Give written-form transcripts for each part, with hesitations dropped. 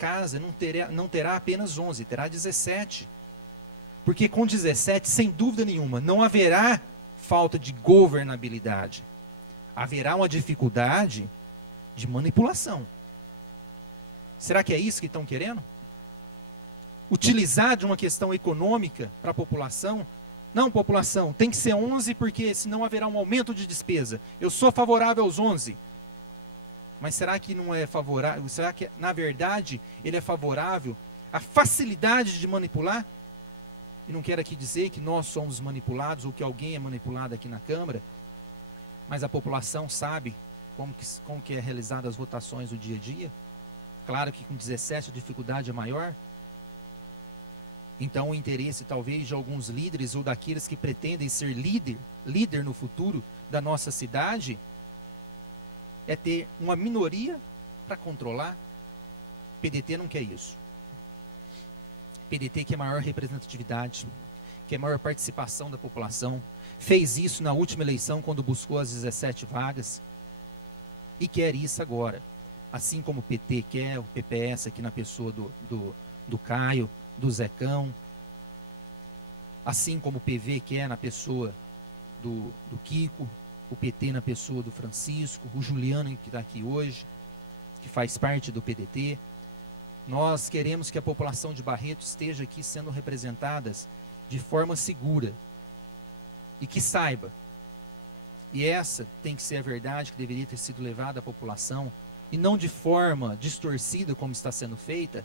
casa não terá apenas 11, terá 17. Porque com 17, sem dúvida nenhuma, não haverá falta de governabilidade. Haverá uma dificuldade de manipulação. Será que é isso que estão querendo? Utilizar de uma questão econômica para a população? Não, população, tem que ser 11 porque senão haverá um aumento de despesa. Eu sou favorável aos 11. Mas será que não é favorável? Será que, na verdade, ele é favorável à facilidade de manipular? E não quero aqui dizer que nós somos manipulados ou que alguém é manipulado aqui na Câmara, mas a população sabe como que é realizadas as votações no dia a dia. Claro que com 17 a dificuldade é maior. Então o interesse talvez de alguns líderes ou daqueles que pretendem ser líder no futuro da nossa cidade é ter uma minoria para controlar. PDT não quer isso. PDT quer maior representatividade, quer maior participação da população. Fez isso na última eleição quando buscou as 17 vagas e quer isso agora. Assim como o PT quer, o PPS aqui na pessoa do Caio, do Zecão, assim como o PV quer na pessoa do Kiko, o PT na pessoa do Francisco, o Juliano que está aqui hoje, que faz parte do PDT. Nós queremos que a população de Barreto esteja aqui sendo representada de forma segura e que saiba, e essa tem que ser a verdade que deveria ter sido levada à população, e não de forma distorcida como está sendo feita,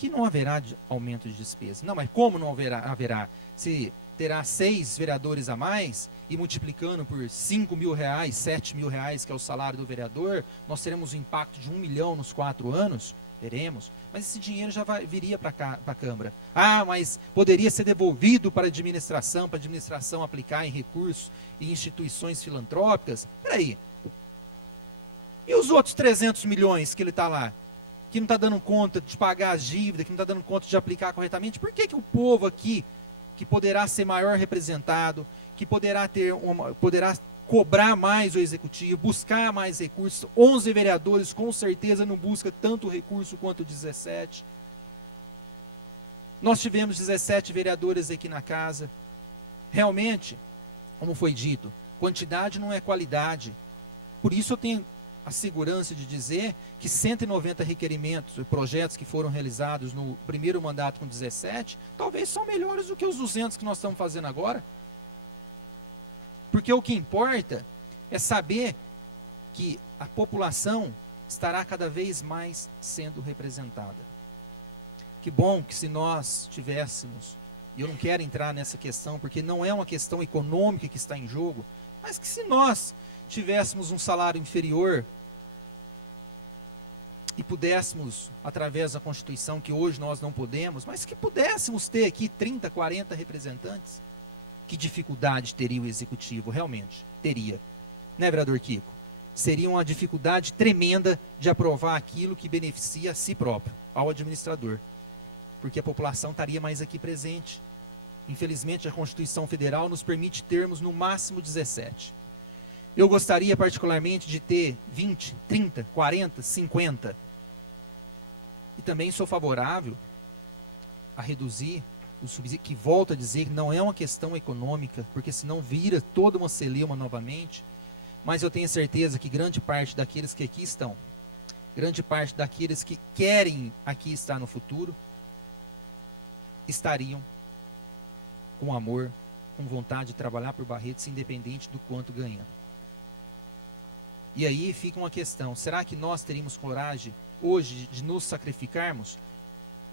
que não haverá aumento de despesa. Não, mas como não haverá? Se terá 6 vereadores a mais, e multiplicando por R$5.000, R$7.000, que é o salário do vereador, nós teremos um impacto de 1 milhão nos 4 anos? Teremos. Mas esse dinheiro já viria para a Câmara. Ah, mas poderia ser devolvido para a administração aplicar em recursos e instituições filantrópicas? Espera aí. E os outros 300 milhões que ele está lá? Que não está dando conta de pagar as dívidas, que não está dando conta de aplicar corretamente? Por que o povo aqui, que poderá ser maior representado, que poderá cobrar mais o executivo, buscar mais recursos, 11 vereadores com certeza não busca tanto recurso quanto 17. Nós tivemos 17 vereadores aqui na casa. Realmente, como foi dito, quantidade não é qualidade. Por isso eu tenho a segurança de dizer que 190 requerimentos e projetos que foram realizados no primeiro mandato com 17, talvez são melhores do que os 200 que nós estamos fazendo agora. Porque o que importa é saber que a população estará cada vez mais sendo representada. Que bom que se nós tivéssemos, e eu não quero entrar nessa questão, porque não é uma questão econômica que está em jogo, mas que se nós tivéssemos um salário inferior e pudéssemos, através da Constituição, que hoje nós não podemos, mas que pudéssemos ter aqui 30, 40 representantes, que dificuldade teria o executivo? Realmente, teria. Né, vereador Kiko? Seria uma dificuldade tremenda de aprovar aquilo que beneficia a si próprio, ao administrador. Porque a população estaria mais aqui presente. Infelizmente, a Constituição Federal nos permite termos no máximo 17. Eu gostaria particularmente de ter 20, 30, 40, 50. E também sou favorável a reduzir o subsídio, que volto a dizer que não é uma questão econômica, porque senão vira toda uma celeuma novamente. Mas eu tenho certeza que grande parte daqueles que aqui estão, grande parte daqueles que querem aqui estar no futuro, estariam com amor, com vontade de trabalhar por Barretos, independente do quanto ganham. E aí fica uma questão: será que nós teríamos coragem hoje de nos sacrificarmos?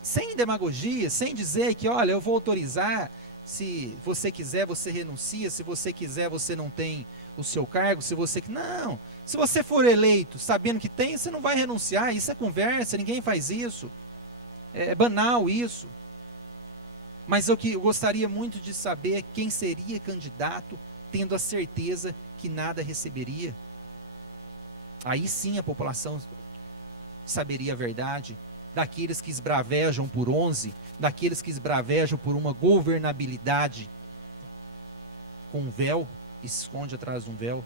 Sem demagogia, sem dizer que, olha, eu vou autorizar, se você quiser você renuncia, se você quiser você não tem o seu cargo, se você... Não, se você for eleito sabendo que tem, você não vai renunciar, isso é conversa, ninguém faz isso, é banal isso. Mas eu gostaria muito de saber quem seria candidato, tendo a certeza que nada receberia. Aí sim a população saberia a verdade, daqueles que esbravejam por 11, daqueles que esbravejam por uma governabilidade com um véu, e se esconde atrás de um véu.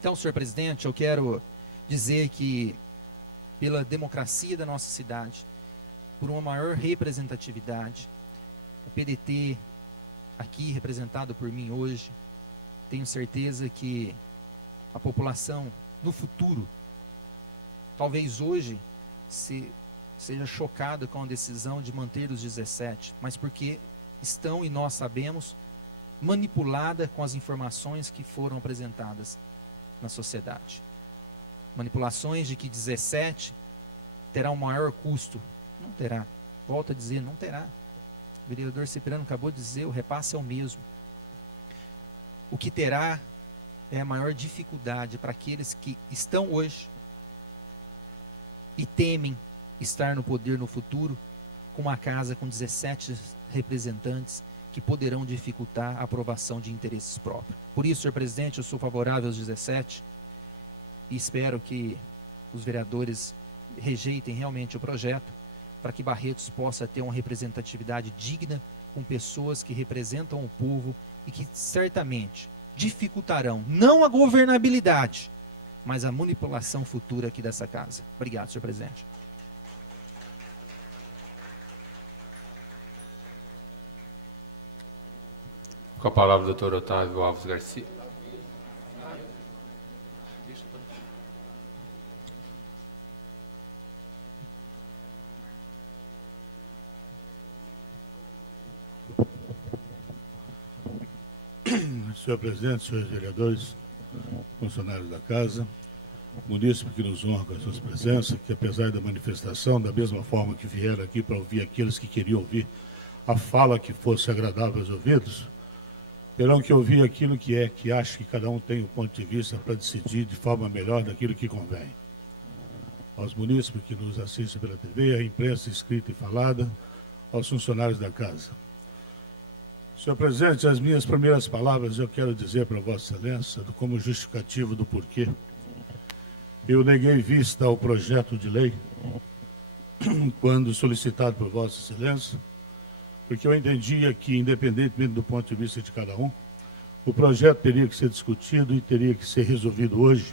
Então, senhor presidente, eu quero dizer que pela democracia da nossa cidade, por uma maior representatividade. O PDT, aqui representado por mim hoje, tenho certeza que a população, no futuro, talvez hoje, seja chocada com a decisão de manter os 17, mas porque estão, e nós sabemos, manipulada com as informações que foram apresentadas na sociedade. Manipulações de que 17 terá um maior custo. Não terá. Volto a dizer, não terá. O vereador Cipriano acabou de dizer, o repasse é o mesmo. O que terá é a maior dificuldade para aqueles que estão hoje e temem estar no poder no futuro, com uma casa com 17 representantes que poderão dificultar a aprovação de interesses próprios. Por isso, senhor presidente, eu sou favorável aos 17 e espero que os vereadores rejeitem realmente o projeto, para que Barretos possa ter uma representatividade digna, com pessoas que representam o povo e que certamente dificultarão não a governabilidade, mas a manipulação futura aqui dessa casa. Obrigado, senhor presidente. Com a palavra, doutor Otávio Alves Garcia. Senhor presidente, senhores vereadores, funcionários da casa, munícipe que nos honra com a sua presença, que apesar da manifestação, da mesma forma que vieram aqui para ouvir aqueles que queriam ouvir a fala que fosse agradável aos ouvidos, terão que ouvir aquilo que acho que cada um tem o ponto de vista para decidir de forma melhor daquilo que convém. Aos munícipes que nos assistem pela TV, à imprensa escrita e falada, aos funcionários da casa. Senhor presidente, as minhas primeiras palavras eu quero dizer para Vossa Excelência, como justificativo do porquê eu neguei vista ao projeto de lei quando solicitado por Vossa Excelência, porque eu entendia que, independentemente do ponto de vista de cada um, o projeto teria que ser discutido e teria que ser resolvido hoje,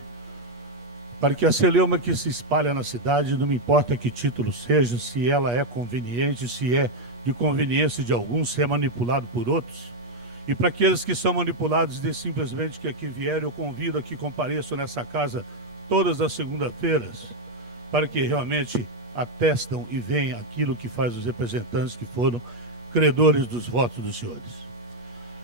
para que a celeuma que se espalha na cidade, não me importa que título seja, se ela é conveniente, se é de conveniência de alguns, se é manipulado por outros, e para aqueles que são manipulados, de simplesmente que aqui vierem, eu convido a que compareçam nessa casa todas as segundas-feiras, para que realmente atestam e veem aquilo que faz os representantes que foram credores dos votos dos senhores.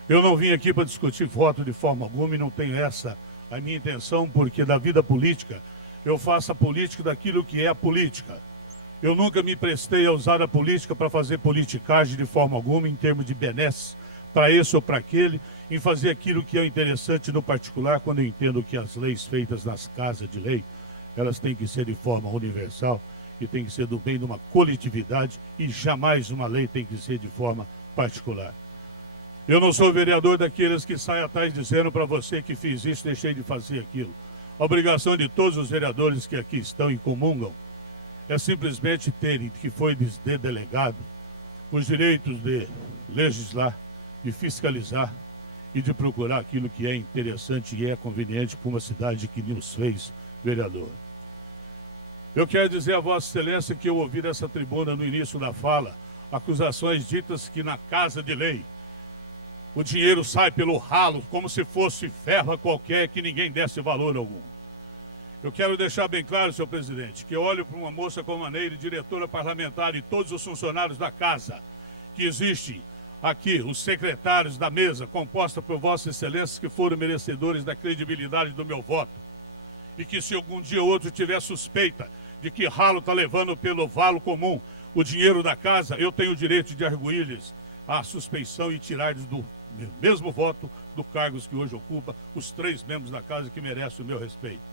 Eu não vim aqui para discutir voto de forma alguma e não tenho essa a minha intenção, porque da vida política eu faço a política daquilo que é a política. Eu nunca me prestei a usar a política para fazer politicagem de forma alguma, em termos de benesse, para esse ou para aquele, em fazer aquilo que é interessante no particular, quando eu entendo que as leis feitas nas casas de lei, elas têm que ser de forma universal e tem que ser do bem de uma coletividade e jamais uma lei tem que ser de forma particular. Eu não sou vereador daqueles que saem atrás dizendo para você que fiz isso, deixei de fazer aquilo. A obrigação de todos os vereadores que aqui estão e comungam é simplesmente terem, que foi delegado, os direitos de legislar, de fiscalizar e de procurar aquilo que é interessante e é conveniente para uma cidade que nos fez vereador. Eu quero dizer a Vossa Excelência que eu ouvi dessa tribuna no início da fala acusações ditas que na casa de lei o dinheiro sai pelo ralo como se fosse ferro qualquer que ninguém desse valor algum. Eu quero deixar bem claro, senhor presidente, que eu olho para uma moça como a Neire, diretora parlamentar, e todos os funcionários da casa, que existem aqui, os secretários da mesa, composta por Vossa Excelência, que foram merecedores da credibilidade do meu voto, e que se algum dia ou outro tiver suspeita de que ralo está levando pelo valo comum o dinheiro da casa, eu tenho o direito de arguir-lhes a suspeição e tirar-lhes do mesmo voto do cargos que hoje ocupa os 3 membros da casa que merecem o meu respeito.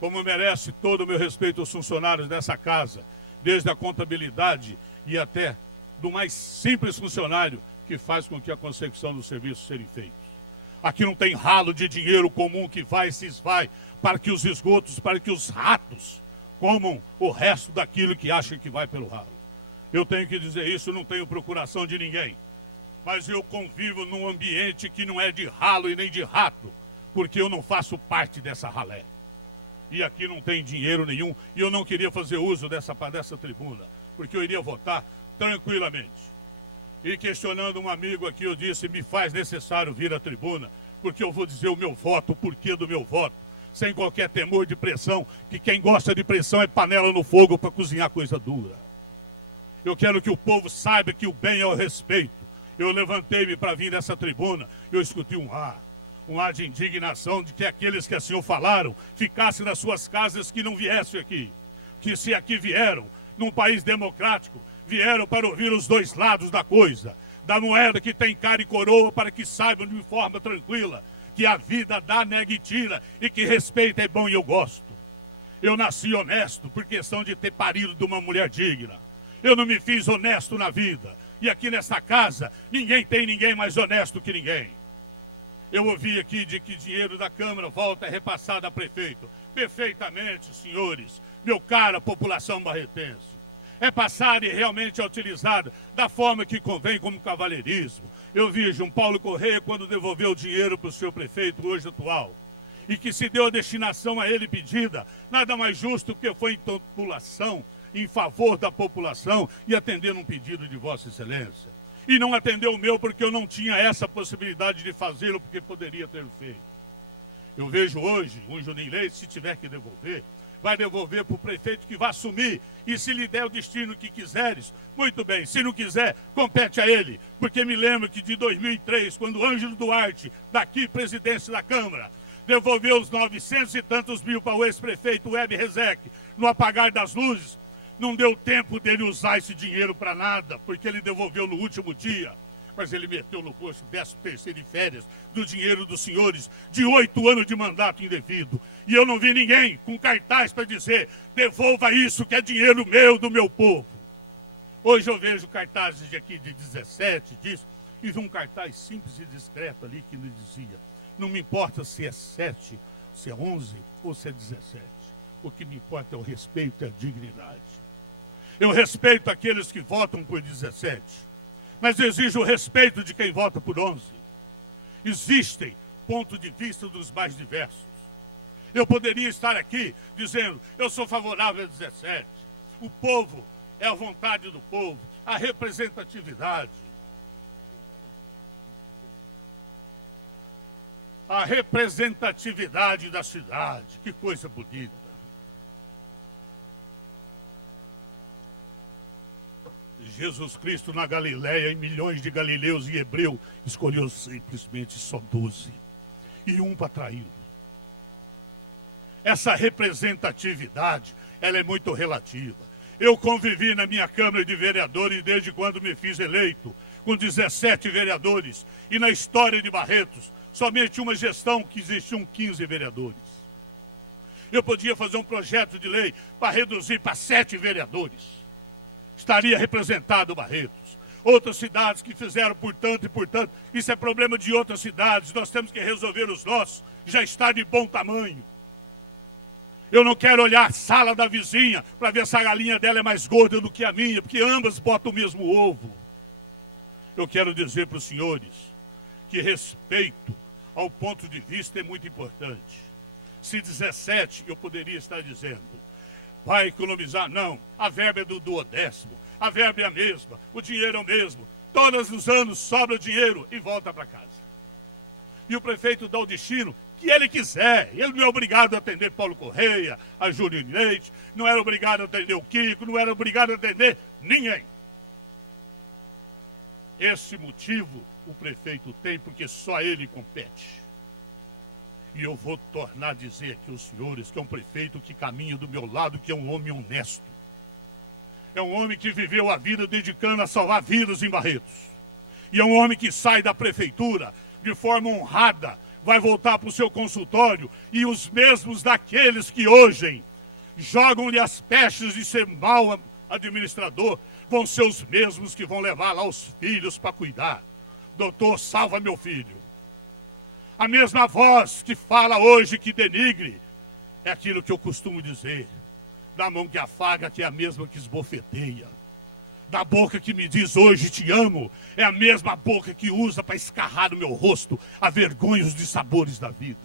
Como merece todo o meu respeito os funcionários dessa casa, desde a contabilidade e até do mais simples funcionário que faz com que a consecução dos serviços sejam feitos. Aqui não tem ralo de dinheiro comum que vai e se esvai para que os esgotos, para que os ratos comam o resto daquilo que acham que vai pelo ralo. Eu tenho que dizer isso, não tenho procuração de ninguém, mas eu convivo num ambiente que não é de ralo e nem de rato, porque eu não faço parte dessa ralé. e aqui não tem dinheiro nenhum, e eu não queria fazer uso dessa tribuna, porque eu iria votar tranquilamente. E questionando um amigo aqui, eu disse, me faz necessário vir à tribuna, porque eu vou dizer o meu voto, o porquê do meu voto, sem qualquer temor de pressão, que quem gosta de pressão é panela no fogo para cozinhar coisa dura. Eu quero que o povo saiba que o bem é o respeito. Eu levantei-me para vir nessa tribuna, eu escutei um ar de indignação de que aqueles que assim o falaram ficassem nas suas casas, que não viessem aqui. Que se aqui vieram, num país democrático, vieram para ouvir os dois lados da coisa, da moeda que tem cara e coroa, para que saibam de forma tranquila que a vida dá, nega e tira, e que respeito é bom e eu gosto. Eu nasci honesto por questão de ter parido de uma mulher digna. Eu não me fiz honesto na vida, e aqui nesta casa ninguém tem ninguém mais honesto que ninguém. Eu ouvi aqui de que dinheiro da Câmara volta é repassado a prefeito. Perfeitamente, senhores, meu cara população barretense. É passada e realmente é utilizada da forma que convém, como cavalheirismo. Eu vi João Paulo Correia quando devolveu o dinheiro para o seu prefeito, hoje atual, e que se deu a destinação a ele pedida, nada mais justo que foi em população, em favor da população, e atendendo um pedido de Vossa Excelência. E não atendeu o meu porque eu não tinha essa possibilidade de fazê-lo, porque poderia ter feito. Eu vejo hoje um Juninho Leite, se tiver que devolver, vai devolver para o prefeito que vai assumir, e se lhe der o destino que quiseres, muito bem, se não quiser, compete a ele, porque me lembro que de 2003, quando Ângelo Duarte, daqui, presidente da Câmara, devolveu os 900 e tantos mil para o ex-prefeito Web Rezec, no apagar das luzes, não deu tempo dele usar esse dinheiro para nada, porque ele devolveu no último dia, mas ele meteu no bolso 13º de férias do dinheiro dos senhores de 8 anos de mandato indevido. E eu não vi ninguém com cartaz para dizer, devolva isso que é dinheiro meu, do meu povo. Hoje eu vejo cartazes de aqui de 17, disso, e vi um cartaz simples e discreto ali que lhe dizia, não me importa se é 7, se é 11 ou se é 17. O que me importa é o respeito e a dignidade. Eu respeito aqueles que votam por 17, mas exijo o respeito de quem vota por 11. Existem pontos de vista dos mais diversos. Eu poderia estar aqui dizendo, eu sou favorável a 17. O povo é a vontade do povo, a representatividade. A representatividade da cidade, que coisa bonita. Jesus Cristo na Galileia, em milhões de galileus e hebreus, escolheu simplesmente só 12, e um para traí-lo. Essa representatividade, ela é muito relativa. Eu convivi na minha Câmara de Vereadores desde quando me fiz eleito, com 17 vereadores, e na história de Barretos, somente uma gestão que existiam 15 vereadores. Eu podia fazer um projeto de lei para reduzir para 7 vereadores. Estaria representado Barretos. Outras cidades que fizeram por tanto e por tanto, isso é problema de outras cidades, nós temos que resolver os nossos, já está de bom tamanho. Eu não quero olhar a sala da vizinha para ver se a galinha dela é mais gorda do que a minha, porque ambas botam o mesmo ovo. Eu quero dizer para os senhores que respeito ao ponto de vista é muito importante. Se 17, eu poderia estar dizendo, vai economizar? Não, a verba é do 10º, a verba é a mesma, o dinheiro é o mesmo, todos os anos sobra dinheiro e volta para casa. E o prefeito dá o destino que ele quiser, ele não é obrigado a atender Paulo Correia, a Júlio Leite, não era obrigado a atender o Kiko, não era obrigado a atender ninguém. Esse motivo o prefeito tem porque só ele compete. E eu vou tornar a dizer aqui aos senhores que é um prefeito que caminha do meu lado, que é um homem honesto. É um homem que viveu a vida dedicando a salvar vidas em Barretos. E é um homem que sai da prefeitura de forma honrada, vai voltar para o seu consultório, e os mesmos daqueles que hoje jogam-lhe as pestes de ser mau administrador, vão ser os mesmos que vão levar lá os filhos para cuidar. Doutor, salva meu filho. A mesma voz que fala hoje que denigre, é aquilo que eu costumo dizer, da mão que afaga, que é a mesma que esbofeteia. Da boca que me diz hoje te amo, é a mesma boca que usa para escarrar no meu rosto a vergonha e os dissabores da vida.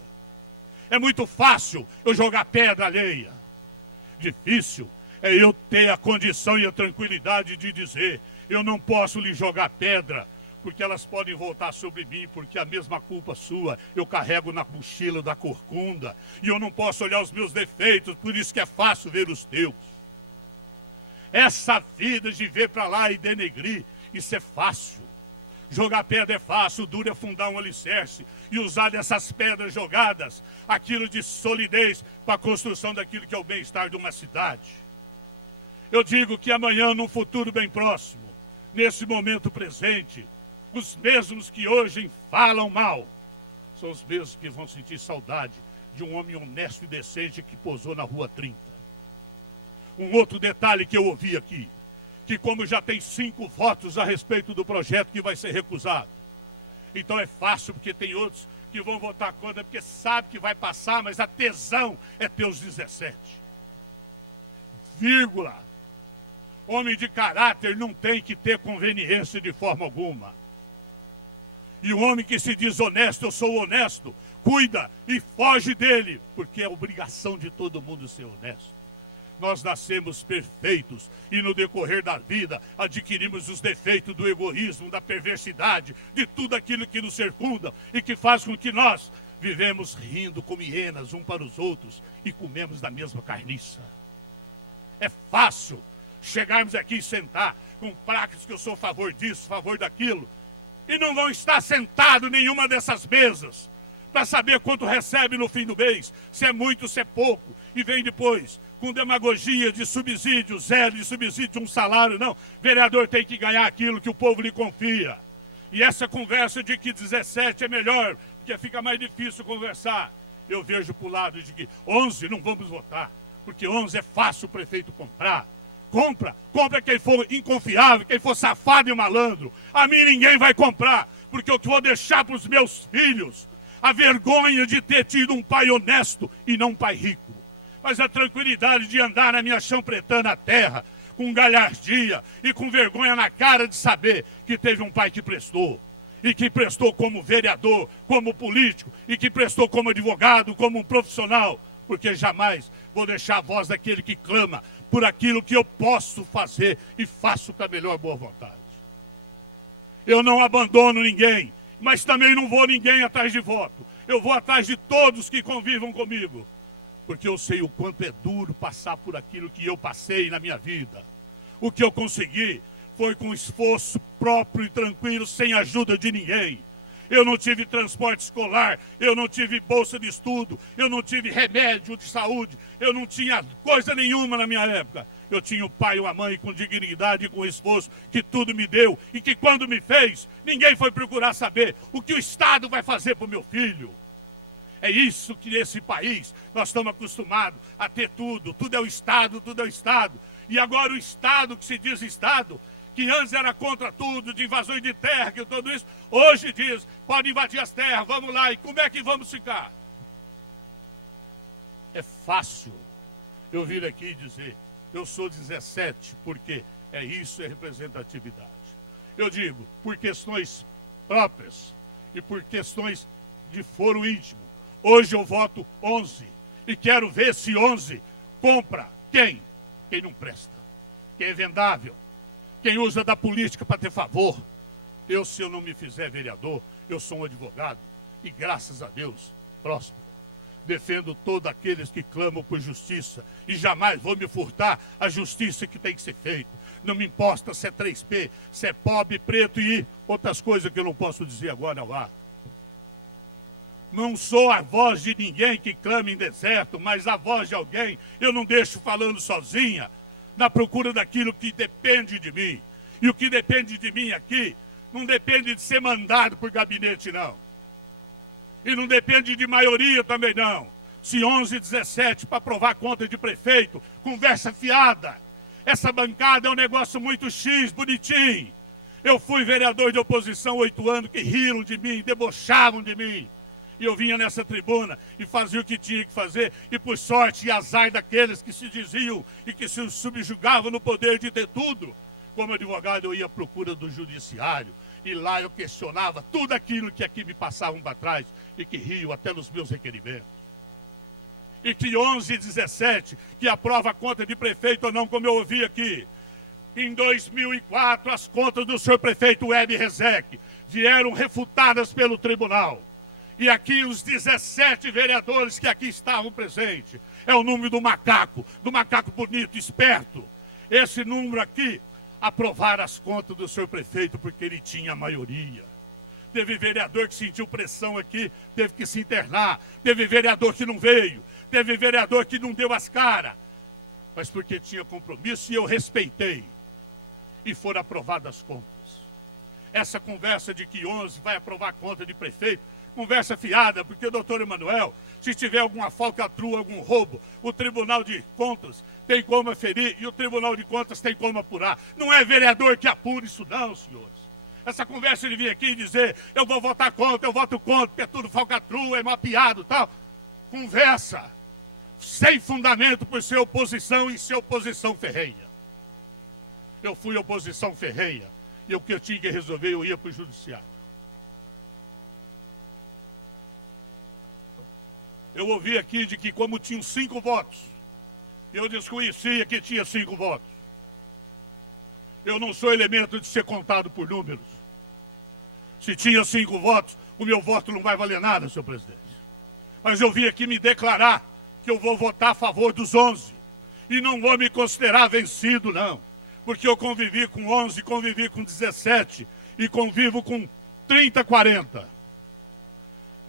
É muito fácil eu jogar pedra alheia. Difícil é eu ter a condição e a tranquilidade de dizer: eu não posso lhe jogar pedra, porque elas podem voltar sobre mim, porque a mesma culpa sua eu carrego na mochila da corcunda, e eu não posso olhar os meus defeitos, por isso que é fácil ver os teus. Essa vida de ver para lá e denegrir, isso é fácil. Jogar pedra é fácil, o duro é fundar um alicerce e usar dessas pedras jogadas aquilo de solidez para a construção daquilo que é o bem-estar de uma cidade. Eu digo que amanhã, num futuro bem próximo, nesse momento presente, os mesmos que hoje falam mal são os mesmos que vão sentir saudade de um homem honesto e decente que posou na Rua 30. Um outro detalhe que eu ouvi aqui, que como já tem 5 votos a respeito do projeto que vai ser recusado, então é fácil, porque tem outros que vão votar contra, porque sabe que vai passar, mas a tesão é ter os 17. Vírgula. Homem de caráter não tem que ter conveniência de forma alguma. E o homem que se diz honesto, eu sou honesto, cuida e foge dele, porque é obrigação de todo mundo ser honesto. Nós nascemos perfeitos e no decorrer da vida adquirimos os defeitos do egoísmo, da perversidade, de tudo aquilo que nos circunda e que faz com que nós vivemos rindo como hienas um para os outros e comemos da mesma carniça. É fácil chegarmos aqui e sentar com placas que eu sou a favor disso, a favor daquilo, e não vão estar sentados em nenhuma dessas mesas para saber quanto recebe no fim do mês, se é muito, se é pouco, e vem depois com demagogia de subsídio, 0 de subsídio de um salário. Não, vereador tem que ganhar aquilo que o povo lhe confia. E essa conversa de que 17 é melhor, porque fica mais difícil conversar, eu vejo para o lado de que 11 não vamos votar, porque 11 é fácil o prefeito comprar. Compra quem for inconfiável, quem for safado e malandro. A mim ninguém vai comprar, porque eu vou deixar para os meus filhos a vergonha de ter tido um pai honesto e não um pai rico. Mas a tranquilidade de andar na minha chão pretana terra, com galhardia e com vergonha na cara de saber que teve um pai que prestou. E que prestou como vereador, como político, e que prestou como advogado, como um profissional. Porque jamais vou deixar a voz daquele que clama por aquilo que eu posso fazer e faço com a melhor boa vontade. Eu não abandono ninguém, mas também não vou ninguém atrás de voto. Eu vou atrás de todos que convivam comigo, porque eu sei o quanto é duro passar por aquilo que eu passei na minha vida. O que eu consegui foi com esforço próprio e tranquilo, sem ajuda de ninguém. Eu não tive transporte escolar, eu não tive bolsa de estudo, eu não tive remédio de saúde, eu não tinha coisa nenhuma na minha época. Eu tinha um pai e uma mãe com dignidade e com esforço, que tudo me deu, e que quando me fez, ninguém foi procurar saber o que o Estado vai fazer para o meu filho. É isso que nesse país nós estamos acostumados a ter tudo é o Estado, tudo é o Estado. E agora o Estado, que se diz Estado, que antes era contra tudo, de invasões de terra, que tudo isso, hoje diz, pode invadir as terras, vamos lá, e como é que vamos ficar? É fácil eu vir aqui dizer, eu sou 17, porque é isso, é representatividade. Eu digo, por questões próprias e por questões de foro íntimo. Hoje eu voto 11 e quero ver se 11 compra quem? Quem não presta, quem é vendável, quem usa da política para ter favor. Eu, se eu não me fizer vereador, eu sou um advogado e graças a Deus, próximo. Defendo todos aqueles que clamam por justiça e jamais vou me furtar a justiça que tem que ser feita. Não me importa se é 3P, se é pobre, preto e outras coisas que eu não posso dizer agora ao ar. Não sou a voz de ninguém que clama em deserto, mas a voz de alguém eu não deixo falando sozinha, na procura daquilo que depende de mim. E o que depende de mim aqui, não depende de ser mandado por gabinete, não. E não depende de maioria também, não. Se 11, 17 para aprovar conta de prefeito, conversa fiada. Essa bancada é um negócio muito X, bonitinho. Eu fui vereador de oposição 8 anos, que riram de mim, debochavam de mim. E eu vinha nessa tribuna e fazia o que tinha que fazer, e por sorte e azar daqueles que se diziam e que se subjugavam no poder de ter tudo. Como advogado eu ia à procura do judiciário, e lá eu questionava tudo aquilo que aqui me passavam para trás, e que riam até nos meus requerimentos. e que 11 e 17, que aprova a conta de prefeito ou não, como eu ouvi aqui. Em 2004, as contas do senhor prefeito Web Rezec vieram refutadas pelo tribunal. E aqui os 17 vereadores que aqui estavam presentes, é o número do macaco bonito, esperto. Esse número aqui, aprovaram as contas do senhor prefeito porque ele tinha a maioria. Teve vereador que sentiu pressão aqui, teve que se internar. Teve vereador que não veio. Teve vereador que não deu as caras. Mas porque tinha compromisso e eu respeitei. E foram aprovadas as contas. Essa conversa de que 11 vai aprovar a conta de prefeito, conversa fiada, porque, doutor Emanuel, se tiver alguma falcatrua, algum roubo, o Tribunal de Contas tem como aferir e o Tribunal de Contas tem como apurar. Não é vereador que apura isso não, senhores. Essa conversa ele vir aqui e dizer, eu vou votar contra, eu voto contra, porque é tudo falcatrua, é mapeado e tal. Conversa sem fundamento por ser oposição e ser oposição ferrenha. Eu fui oposição ferrenha e o que eu tinha que resolver, eu ia para o judiciário. Eu ouvi aqui de que como tinham 5 votos, eu desconhecia que tinha 5 votos. Eu não sou elemento de ser contado por números. Se tinha 5 votos, o meu voto não vai valer nada, senhor presidente. Mas eu vim aqui me declarar que eu vou votar a favor dos 11. E não vou me considerar vencido, não. Porque eu convivi com 11, convivi com 17 e convivo com 30, 40.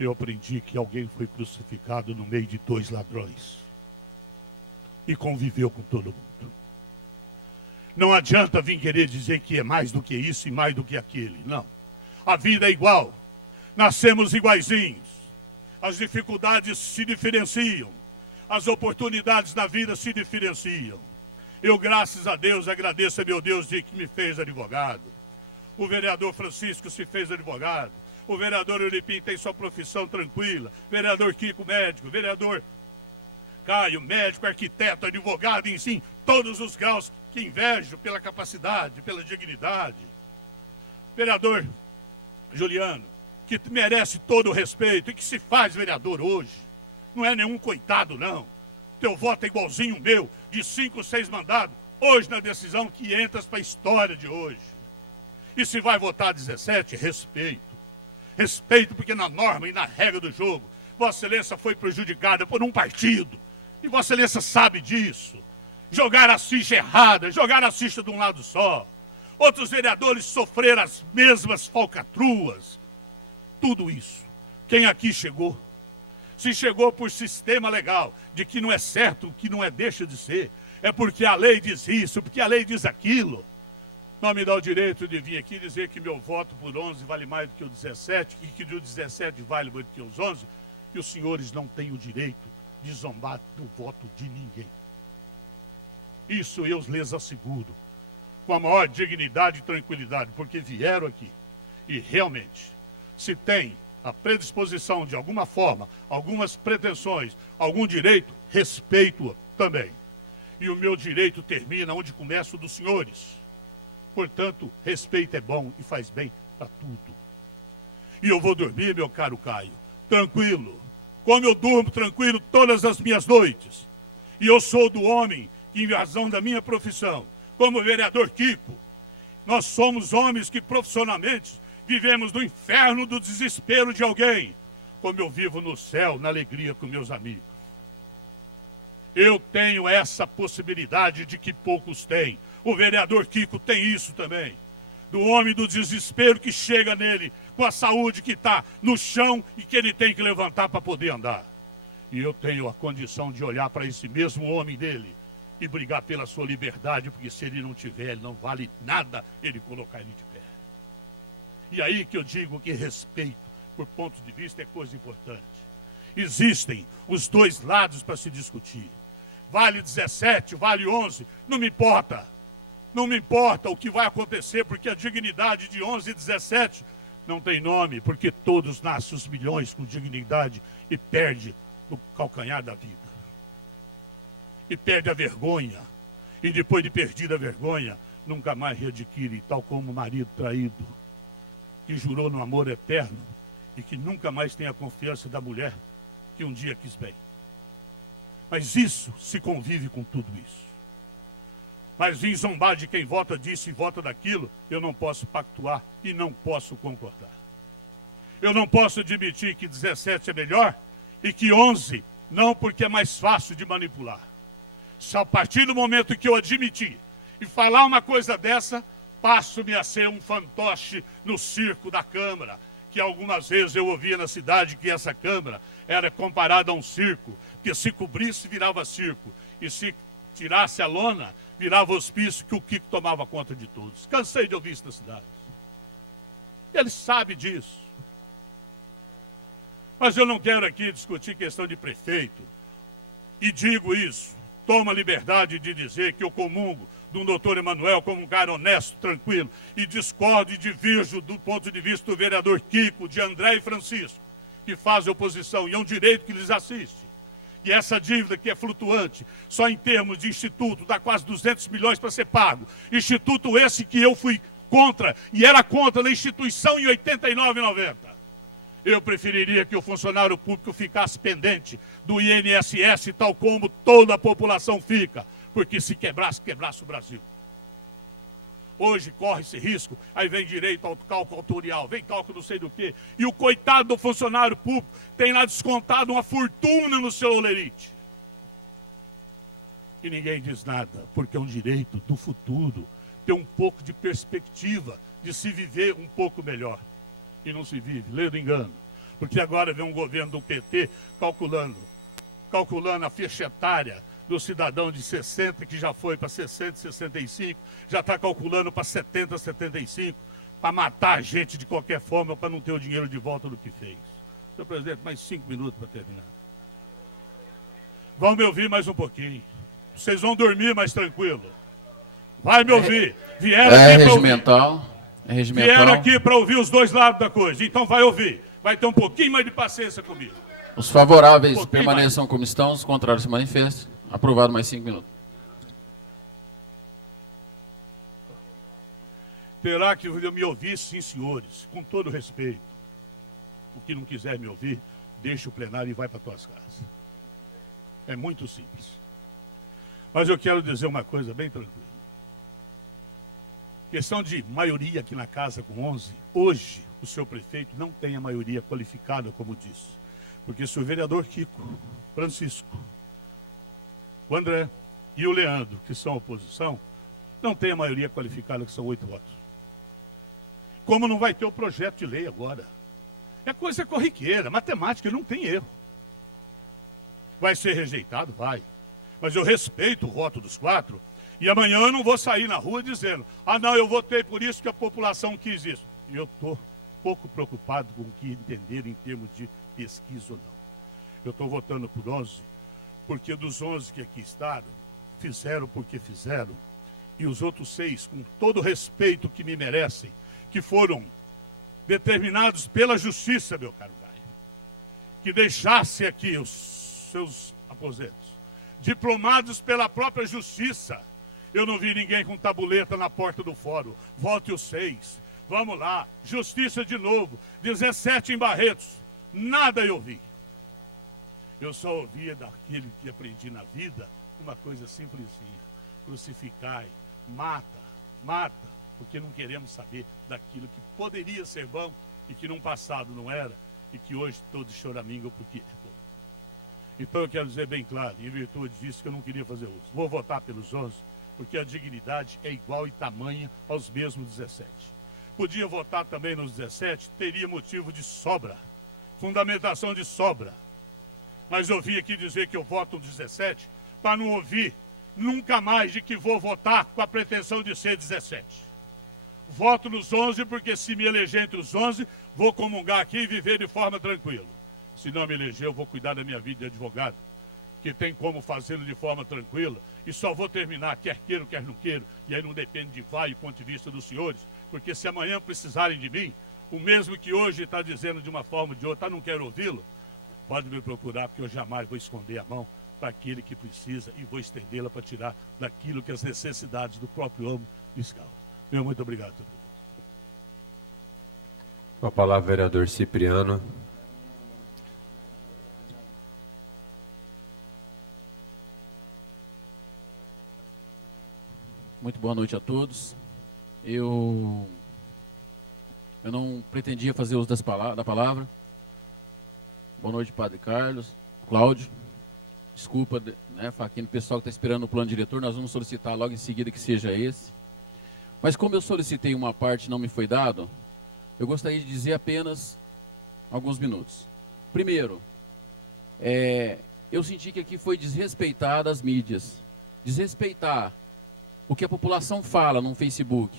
Eu aprendi que alguém foi crucificado no meio de 2 ladrões. E conviveu com todo mundo. Não adianta vir querer dizer que é mais do que isso e mais do que aquele. Não. A vida é igual. Nascemos iguaizinhos. As dificuldades se diferenciam. As oportunidades na vida se diferenciam. Eu, graças a Deus, agradeço a meu Deus de que me fez advogado. O vereador Francisco se fez advogado. O vereador Eulipim tem sua profissão tranquila. Vereador Kiko, médico. Vereador Caio, médico, arquiteto, advogado, enfim, todos os graus que invejo pela capacidade, pela dignidade. Vereador Juliano, que merece todo o respeito e que se faz vereador hoje. Não é nenhum coitado, não. Teu voto é igualzinho o meu, de 5 ou 6 mandados, hoje na decisão que entras para a história de hoje. E se vai votar 17, respeito. Respeito porque na norma e na regra do jogo, Vossa Excelência foi prejudicada por um partido. E Vossa Excelência sabe disso. Jogaram a ficha errada, jogaram a ficha de um lado só. Outros vereadores sofreram as mesmas falcatruas. Tudo isso. Quem aqui chegou? Se chegou por sistema legal, de que não é certo, que não é deixa de ser, é porque a lei diz isso, porque a lei diz aquilo. Não me dá o direito de vir aqui dizer que meu voto por 11 vale mais do que o 17, e que o 17 vale mais do que os 11, que os senhores não têm o direito de zombar do voto de ninguém. Isso eu lhes asseguro, com a maior dignidade e tranquilidade, porque vieram aqui e realmente, se tem a predisposição de alguma forma, algumas pretensões, algum direito, respeito também. E o meu direito termina onde começa o dos senhores. Portanto, respeito é bom e faz bem para tudo. E eu vou dormir, meu caro Caio, tranquilo, como eu durmo tranquilo todas as minhas noites. E eu sou do homem que, em razão da minha profissão, como o vereador Kiko, nós somos homens que profissionalmente vivemos no inferno do desespero de alguém, como eu vivo no céu, na alegria com meus amigos. Eu tenho essa possibilidade de que poucos têm. O vereador Kiko tem isso também. Do homem do desespero que chega nele com a saúde que está no chão e que ele tem que levantar para poder andar. E eu tenho a condição de olhar para esse mesmo homem dele e brigar pela sua liberdade, porque se ele não tiver, ele não vale nada ele colocar ele de pé. E aí que eu digo que respeito, por ponto de vista, é coisa importante. Existem os dois lados para se discutir. Vale 17, vale 11, não me importa. Não me importa o que vai acontecer, porque a dignidade de 11 e 17 não tem nome, porque todos nascem os milhões com dignidade e perde no calcanhar da vida. E perde a vergonha. E depois de perdida a vergonha, nunca mais readquire, tal como o marido traído, que jurou no amor eterno e que nunca mais tem a confiança da mulher que um dia quis bem. Mas isso se convive com tudo isso. Mas em zombar de quem vota disso e vota daquilo, eu não posso pactuar e não posso concordar. Eu não posso admitir que 17 é melhor e que 11 não, porque é mais fácil de manipular. Se a partir do momento que eu admitir e falar uma coisa dessa, passo-me a ser um fantoche no circo da Câmara, que algumas vezes eu ouvia na cidade que essa Câmara era comparada a um circo, que se cobrisse virava circo, e se tirasse a lona, virava hospício, que o Kiko tomava conta de todos. Cansei de ouvir isso na cidade. Ele sabe disso. Mas eu não quero aqui discutir questão de prefeito. E digo isso, tomo a liberdade de dizer que eu comungo de um doutor Emanuel como um cara honesto, tranquilo, e discordo e divirjo do ponto de vista do vereador Kiko, de André e Francisco, que fazem oposição, e é um direito que lhes assiste. E essa dívida que é flutuante, só em termos de instituto, dá quase 200 milhões para ser pago. Instituto esse que eu fui contra, e era contra na instituição em 89,90. Eu preferiria que o funcionário público ficasse pendente do INSS, tal como toda a população fica, porque se quebrasse, quebrasse o Brasil. Hoje corre esse risco, aí vem direito ao cálculo autorial, vem cálculo não sei do quê, e o coitado do funcionário público tem lá descontado uma fortuna no seu olerite. E ninguém diz nada, porque é um direito do futuro, ter um pouco de perspectiva de se viver um pouco melhor. E não se vive, lê do engano. Porque agora vem um governo do PT calculando a faixa etária do cidadão de 60, que já foi para 60, 65, já está calculando para 70, 75, para matar a gente de qualquer forma, para não ter o dinheiro de volta do que fez. Senhor presidente, mais 5 minutos para terminar. Vão me ouvir mais um pouquinho. Vocês vão dormir mais tranquilo. Vai me ouvir. Vieram aqui regimental. Vieram aqui para ouvir os dois lados da coisa. Então vai ouvir. Vai ter um pouquinho mais de paciência comigo. Os favoráveis permaneçam como estão, os contrários se manifestem. Aprovado, mais 5 minutos. Terá que me ouvir, sim, senhores, com todo respeito. O que não quiser me ouvir, deixa o plenário e vai para tuas casas. É muito simples. Mas eu quero dizer uma coisa bem tranquila. Questão de maioria aqui na casa com 11, hoje o seu prefeito não tem a maioria qualificada, como disse. Porque se o vereador Kiko, Francisco, o André e o Leandro, que são oposição, não tem a maioria qualificada, que são 8 votos. Como não vai ter o projeto de lei agora? É coisa corriqueira, matemática, não tem erro. Vai ser rejeitado? Vai. Mas eu respeito o voto dos 4, e amanhã eu não vou sair na rua dizendo: ah não, eu votei por isso que a população quis isso. Eu estou pouco preocupado com o que entenderam em termos de pesquisa ou não. Eu estou votando por 11, porque dos 11 que aqui estavam, fizeram porque fizeram, e os outros 6, com todo o respeito que me merecem, que foram determinados pela justiça, meu caro Caio, que deixasse aqui os seus aposentos, diplomados pela própria justiça. Eu não vi ninguém com tabuleta na porta do fórum. Volte os 6, vamos lá, justiça de novo, 17 em Barretos, nada eu vi. Eu só ouvia daquele que aprendi na vida uma coisa simplesinha: crucificai, mata, porque não queremos saber daquilo que poderia ser bom e que no passado não era, e que hoje todos choramingam porque ficou. Então eu quero dizer bem claro, em virtude disso, que eu não queria fazer uso. Vou votar pelos 11, porque a dignidade é igual e tamanha aos mesmos 17. Podia votar também nos 17, teria motivo de sobra, fundamentação de sobra. Mas eu vim aqui dizer que eu voto no 17 para não ouvir nunca mais de que vou votar com a pretensão de ser 17. Voto nos 11 porque se me eleger entre os 11, vou comungar aqui e viver de forma tranquila. Se não me eleger, eu vou cuidar da minha vida de advogado, que tem como fazê-lo de forma tranquila, e só vou terminar, quer queiro, quer não queiro, e aí não depende de vai e ponto de vista dos senhores, porque se amanhã precisarem de mim, o mesmo que hoje está dizendo de uma forma ou de outra, não quero ouvi-lo, pode me procurar, porque eu jamais vou esconder a mão para aquele que precisa e vou estendê-la para tirar daquilo que as necessidades do próprio homem fiscal. Meu muito obrigado. Com a palavra, vereador Cipriano. Muito boa noite a todos. Eu não pretendia fazer uso da palavra. Boa noite, Padre Carlos, Cláudio. Desculpa, né, Faquinha, o pessoal que está esperando o plano diretor, nós vamos solicitar logo em seguida que seja esse. Mas como eu solicitei uma parte e não me foi dado, eu gostaria de dizer apenas alguns minutos. Primeiro, eu senti que aqui foi desrespeitada as mídias. Desrespeitar o que a população fala no Facebook.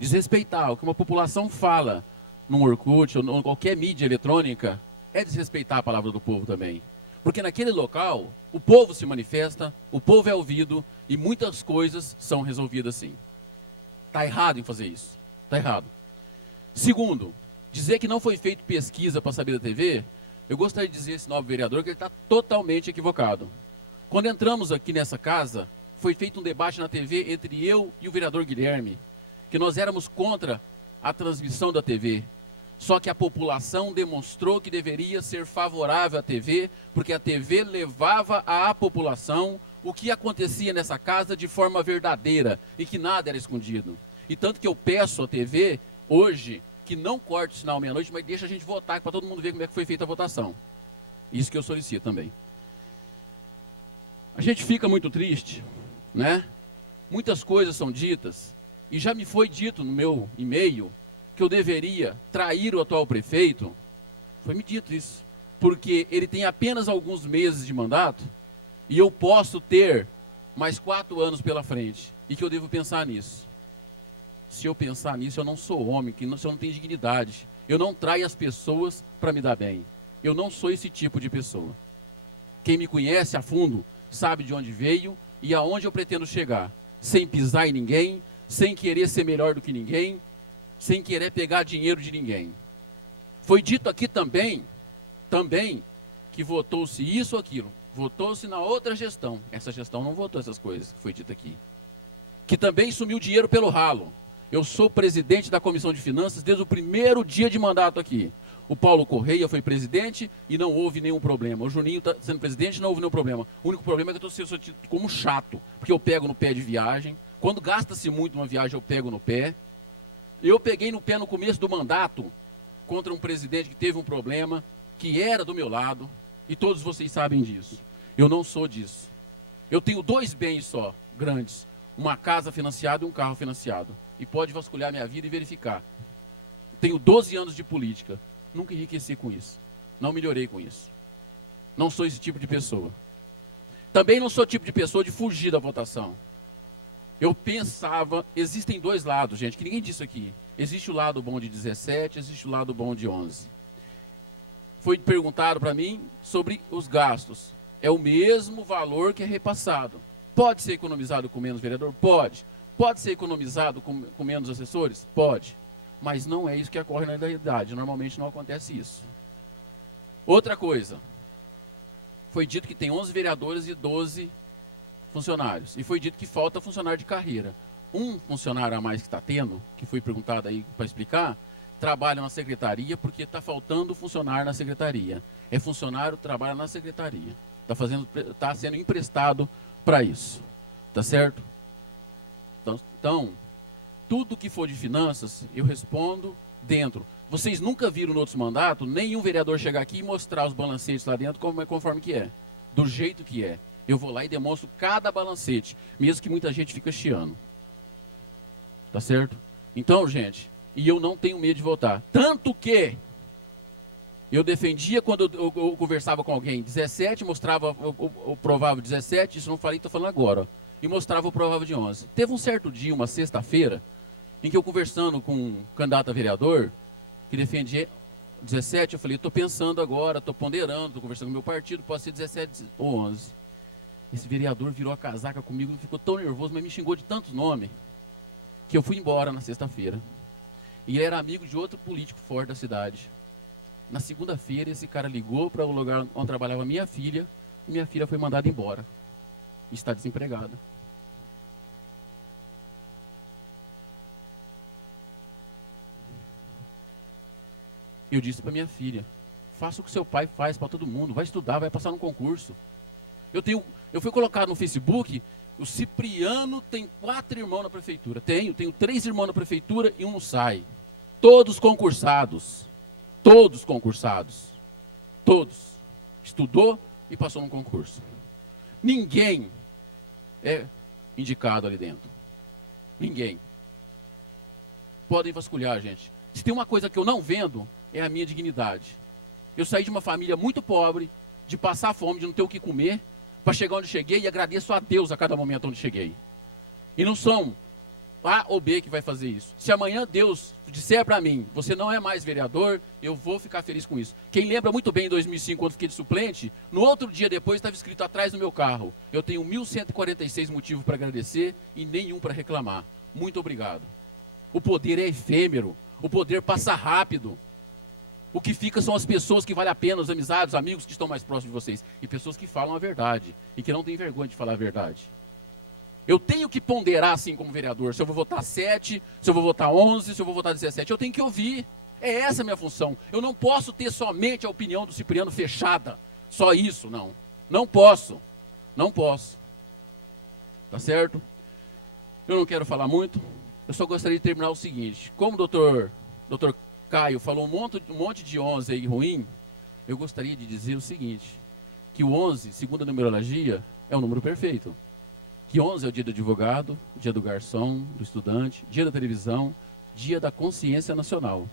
Desrespeitar o que uma população fala no Orkut ou em qualquer mídia eletrônica é desrespeitar a palavra do povo também. Porque naquele local, o povo se manifesta, o povo é ouvido e muitas coisas são resolvidas assim. Está errado em fazer isso. Está errado. Segundo, dizer que não foi feita pesquisa para saber da TV, eu gostaria de dizer a esse novo vereador que ele está totalmente equivocado. Quando entramos aqui nessa casa, foi feito um debate na TV entre eu e o vereador Guilherme, que nós éramos contra a transmissão da TV. Só que a população demonstrou que deveria ser favorável à TV, porque a TV levava à população o que acontecia nessa casa de forma verdadeira e que nada era escondido. E tanto que eu peço à TV hoje que não corte o sinal meia-noite, mas deixa a gente votar para todo mundo ver como é que foi feita a votação. Isso que eu solicito também. A gente fica muito triste, né? Muitas coisas são ditas e já me foi dito no meu e-mail que eu deveria trair o atual prefeito. Foi me dito isso, porque ele tem apenas alguns meses de mandato e eu posso ter mais 4 anos pela frente e que eu devo pensar nisso. Se eu pensar nisso, eu não sou homem, se eu não tenho dignidade, eu não traio as pessoas para me dar bem. Eu não sou esse tipo de pessoa. Quem me conhece a fundo sabe de onde veio e aonde eu pretendo chegar, sem pisar em ninguém, sem querer ser melhor do que ninguém, sem querer pegar dinheiro de ninguém. Foi dito aqui também que votou-se isso ou aquilo, votou-se na outra gestão. Essa gestão não votou essas coisas, foi dito aqui. Que também sumiu dinheiro pelo ralo. Eu sou presidente da Comissão de Finanças desde o primeiro dia de mandato aqui. O Paulo Correia foi presidente e não houve nenhum problema. O Juninho está sendo presidente e não houve nenhum problema. O único problema é que eu estou sendo tido como chato, porque eu pego no pé de viagem. Quando gasta-se muito uma viagem, eu pego no pé. Eu peguei no pé no começo do mandato contra um presidente que teve um problema, que era do meu lado, e todos vocês sabem disso. Eu não sou disso. Eu tenho 2 bens só, grandes. Uma casa financiada e um carro financiado. E pode vasculhar minha vida e verificar. Tenho 12 anos de política. Nunca enriqueci com isso. Não melhorei com isso. Não sou esse tipo de pessoa. Também não sou o tipo de pessoa de fugir da votação. Eu pensava, existem 2 lados, gente, que ninguém disse aqui. Existe o lado bom de 17, existe o lado bom de 11. Foi perguntado para mim sobre os gastos. É o mesmo valor que é repassado. Pode ser economizado com menos vereador? Pode. Pode ser economizado com menos assessores? Pode. Mas não é isso que ocorre na realidade. Normalmente não acontece isso. Outra coisa. Foi dito que tem 11 vereadores e 12 funcionários. E foi dito que falta funcionário de carreira. Um funcionário a mais que está tendo, que foi perguntado aí para explicar, trabalha na secretaria porque está faltando funcionário na secretaria. É funcionário que trabalha na secretaria. Está sendo emprestado para isso. Tá certo? Então, tudo que for de finanças, eu respondo dentro. Vocês nunca viram no outro mandato nenhum vereador chegar aqui e mostrar os balancetes lá dentro conforme que é. Do jeito que é. Eu vou lá e demonstro cada balancete, mesmo que muita gente fica chiando. Tá certo? Então, gente, e eu não tenho medo de votar. Tanto que eu defendia quando eu conversava com alguém, 17, mostrava o provável 17, isso não falei, estou falando agora, ó, e mostrava o provável de 11. Teve um certo dia, uma sexta-feira, em que eu conversando com um candidato a vereador, que defendia 17, eu falei, estou pensando agora, estou ponderando, estou conversando com o meu partido, pode ser 17 ou 11. Esse vereador virou a casaca comigo, ficou tão nervoso, mas me xingou de tantos nomes, que eu fui embora na sexta-feira. E ele era amigo de outro político forte da cidade. Na segunda-feira, esse cara ligou para o lugar onde trabalhava minha filha, e minha filha foi mandada embora. E está desempregada. Eu disse para minha filha, faça o que seu pai faz para todo mundo, vai estudar, vai passar no concurso. Eu fui colocado no Facebook O Cipriano tem 4 irmãos na prefeitura. Tenho 3 irmãos na prefeitura e um não sai. Todos concursados. Todos concursados. Todos. Estudou e passou num concurso. Ninguém é indicado ali dentro. Ninguém. Podem vasculhar, gente. Se tem uma coisa que eu não vendo, é a minha dignidade. Eu saí de uma família muito pobre, de passar fome, de não ter o que comer, para chegar onde cheguei, e agradeço a Deus a cada momento onde cheguei. E não são A ou B que vai fazer isso. Se amanhã Deus disser para mim, você não é mais vereador, eu vou ficar feliz com isso. Quem lembra muito bem em 2005, quando fiquei de suplente, no outro dia depois estava escrito atrás do meu carro: eu tenho 1.146 motivos para agradecer e nenhum para reclamar. Muito obrigado. O poder é efêmero, o poder passa rápido. O que fica são as pessoas que valem a pena, os amizades, os amigos que estão mais próximos de vocês. E pessoas que falam a verdade e que não têm vergonha de falar a verdade. Eu tenho que ponderar assim como vereador, se eu vou votar 7, se eu vou votar 11, se eu vou votar 17, eu tenho que ouvir. É essa a minha função. Eu não posso ter somente a opinião do Cipriano fechada. Só isso, não. Não posso. Não posso. Tá certo? Eu não quero falar muito. Eu só gostaria de terminar o seguinte. Como o doutor Caio falou um monte de 11 aí ruim, eu gostaria de dizer o seguinte, que o 11, segundo a numerologia, é o número perfeito. Que 11 é o dia do advogado, dia do garçom, do estudante, dia da televisão, dia da consciência nacional.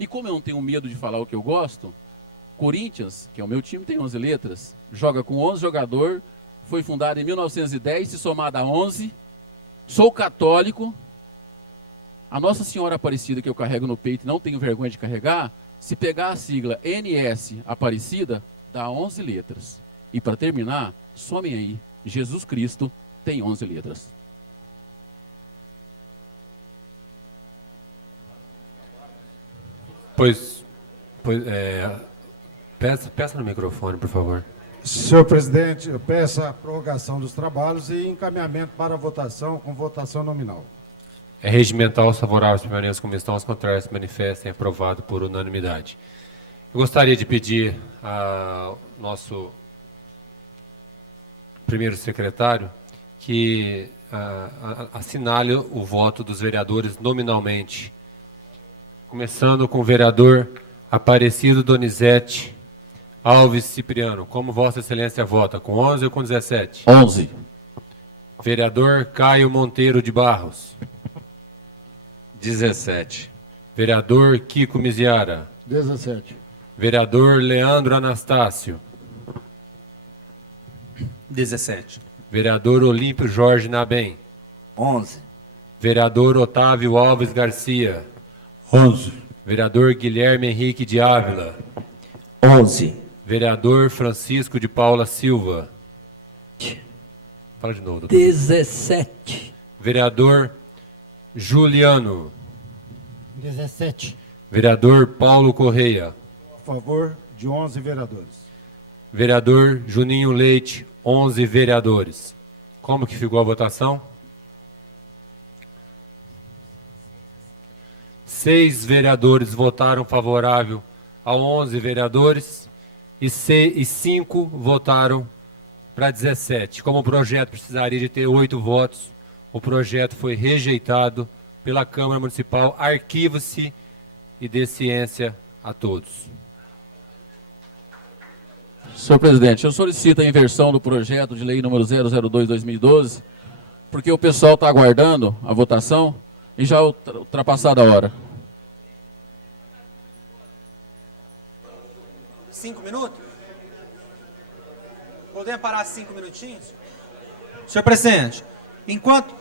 E como eu não tenho medo de falar o que eu gosto, Corinthians, que é o meu time, tem 11 letras, joga com 11 jogadores, foi fundado em 1910, se somado a 11, sou católico. A Nossa Senhora Aparecida, que eu carrego no peito e não tenho vergonha de carregar, se pegar a sigla NS Aparecida, dá 11 letras. E para terminar, somem aí, Jesus Cristo tem 11 letras. Peça no microfone, por favor. Senhor presidente, eu peço a prorrogação dos trabalhos e encaminhamento para a votação com votação nominal. É regimental, os favoráveis permaneçam como estão, os contrários se manifestem, aprovado por unanimidade. Eu gostaria de pedir ao nosso primeiro secretário que assinale o voto dos vereadores nominalmente. Começando com o vereador Aparecido Donizete Alves Cipriano. Como Vossa Excelência vota? Com 11 ou com 17? 11. Vereador Caio Monteiro de Barros. 17. Vereador Kiko Miziara. 17. Vereador Leandro Anastácio. 17. Vereador Olímpio Jorge Nabem. 11. Vereador Otávio Alves Garcia. 11. Vereador Guilherme Henrique de Ávila. 11. Vereador Francisco de Paula Silva. Fala de novo, doutor. 17. Vereador Juliano. 17. Vereador Paulo Correia. A favor de 11 vereadores. Vereador Juninho Leite, 11 vereadores. Como que ficou a votação? 6 vereadores votaram favorável a 11 vereadores e 5 votaram para 17. Como o projeto precisaria de ter 8 votos, o projeto foi rejeitado pela Câmara Municipal. Arquiva-se e dê ciência a todos. Senhor presidente, eu solicito a inversão do projeto de lei número 002/2012, porque o pessoal está aguardando a votação e já ultrapassada a hora. 5 minutos? Podemos parar 5 minutinhos? Senhor presidente, enquanto...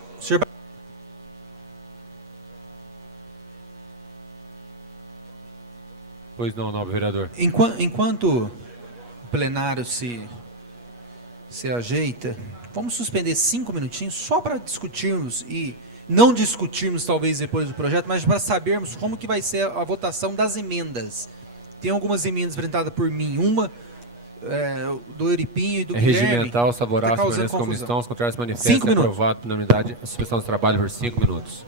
Pois não, nobre vereador. Enquanto o plenário se ajeita, vamos suspender 5 minutinhos só para discutirmos e não discutirmos talvez depois do projeto, mas para sabermos como que vai ser a votação das emendas. Tem algumas emendas apresentadas por mim, uma do Euripinho e do Guilherme. Regimental, favorável, tá causando permanece como confusão. estão, os contrários se manifestam. 5 minutos. Aprovado por unanimidade a suspensão do trabalho por 5 minutos.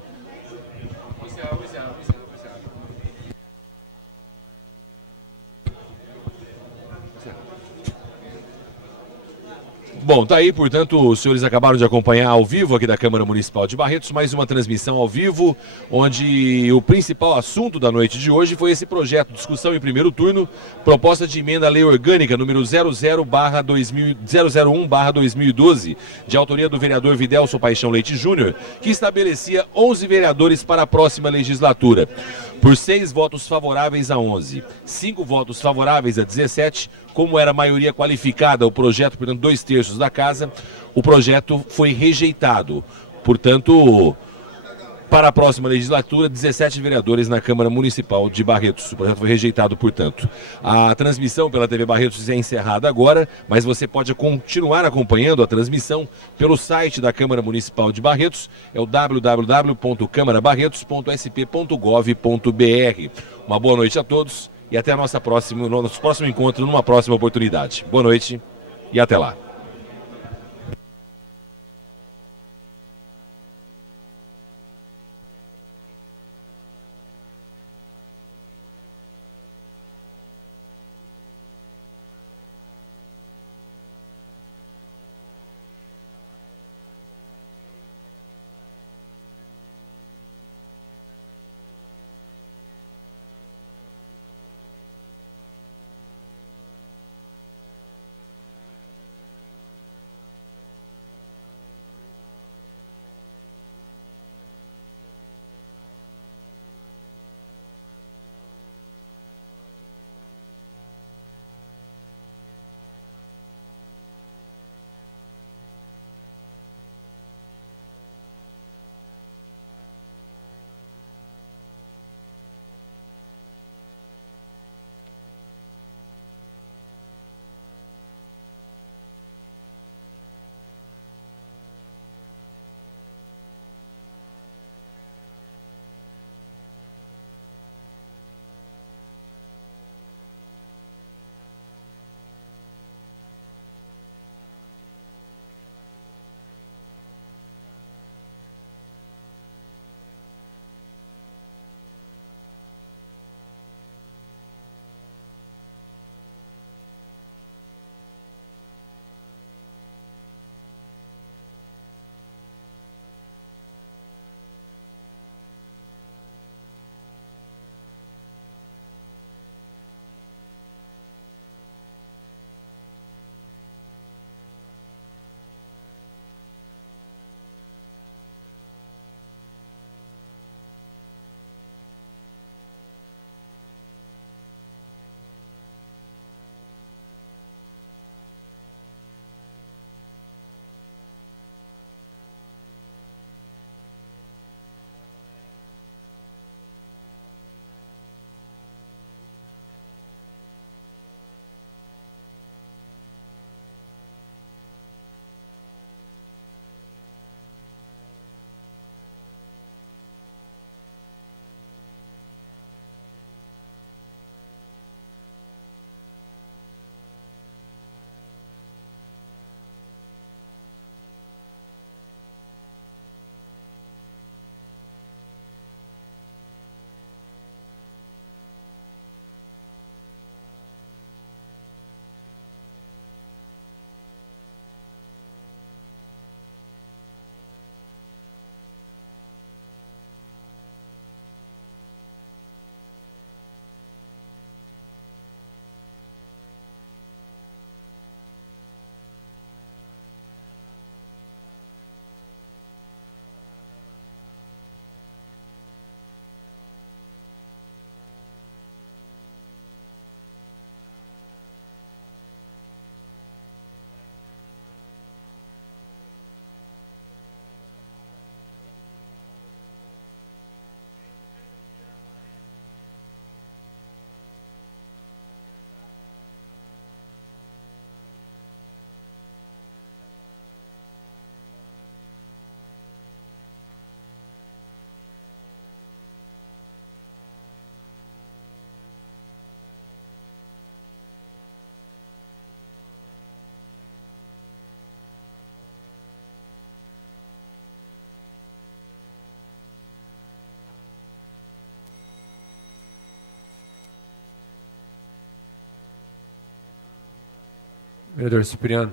Bom, tá aí, portanto, os senhores acabaram de acompanhar ao vivo aqui da Câmara Municipal de Barretos, mais uma transmissão ao vivo, onde o principal assunto da noite de hoje foi esse projeto, discussão em primeiro turno, proposta de emenda à lei orgânica número 001/2012, de autoria do vereador Videlso Paixão Leite Júnior, que estabelecia 11 vereadores para a próxima legislatura. Por 6 votos favoráveis a 11, 5 votos favoráveis a 17, como era a maioria qualificada, o projeto, portanto, 2/3 da casa, o projeto foi rejeitado. Portanto, para a próxima legislatura, 17 vereadores na Câmara Municipal de Barretos. O projeto foi rejeitado, portanto. A transmissão pela TV Barretos é encerrada agora, mas você pode continuar acompanhando a transmissão pelo site da Câmara Municipal de Barretos, é o www.câmarabarretos.sp.gov.br. Uma boa noite a todos e até nosso próximo encontro numa próxima oportunidade. Boa noite e até lá. Vereador Cipriano.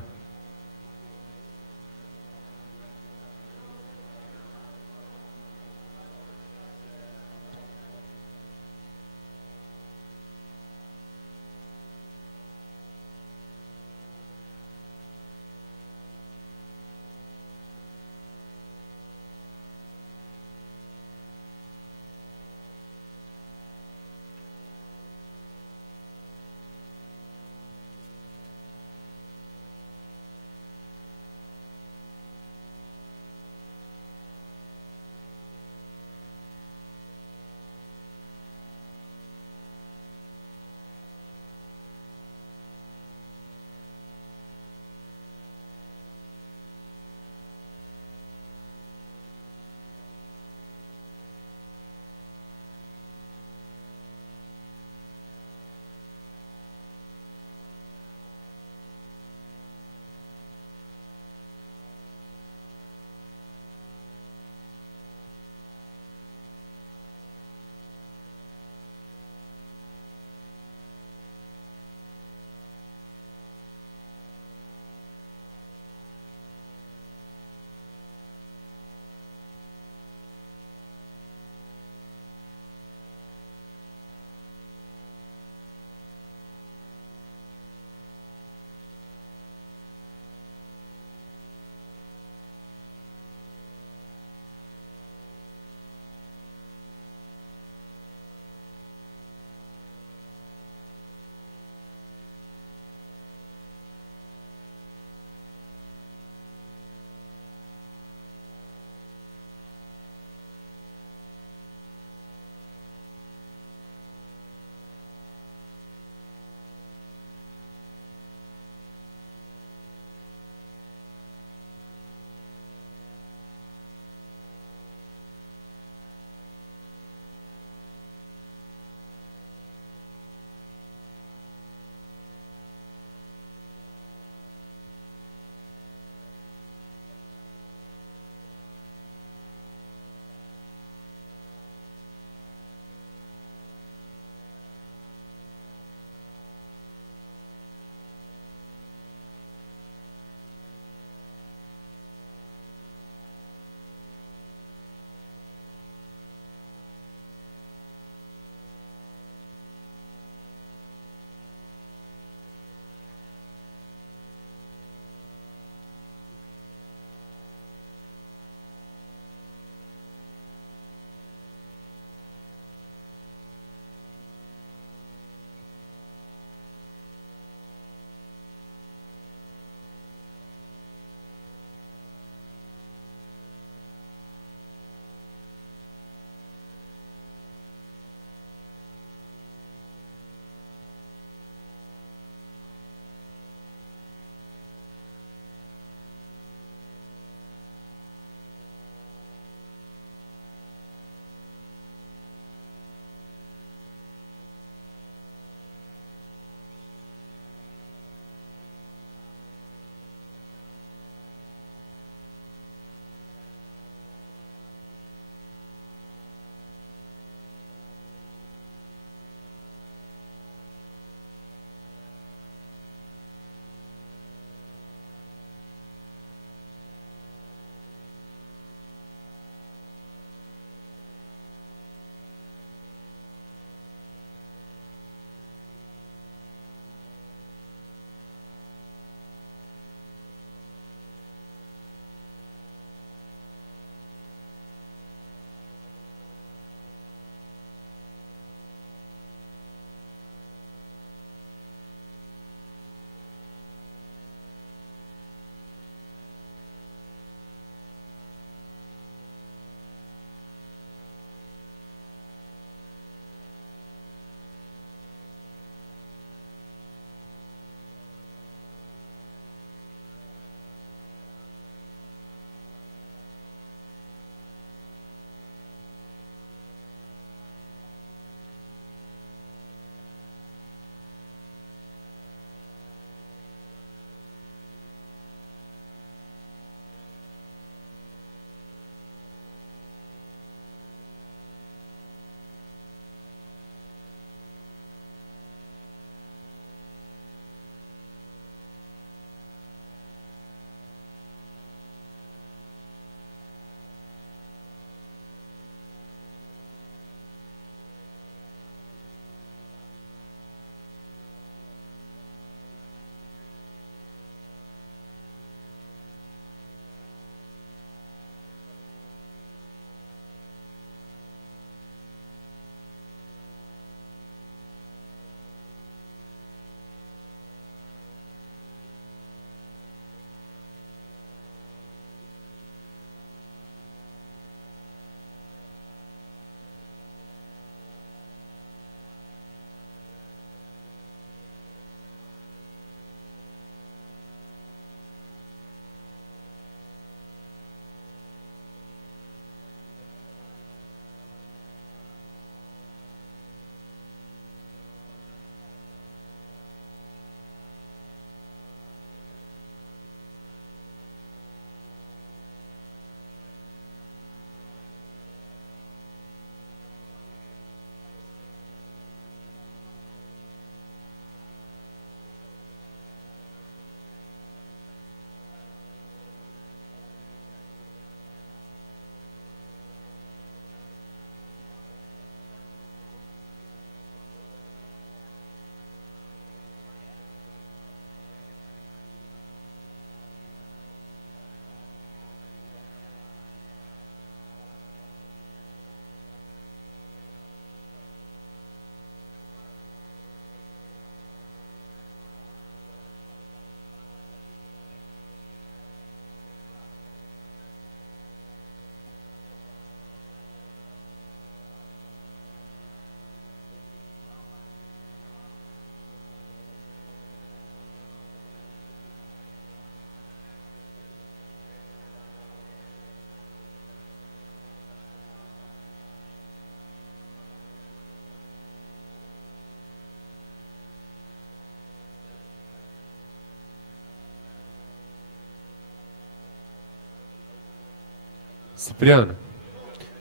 Cipriano,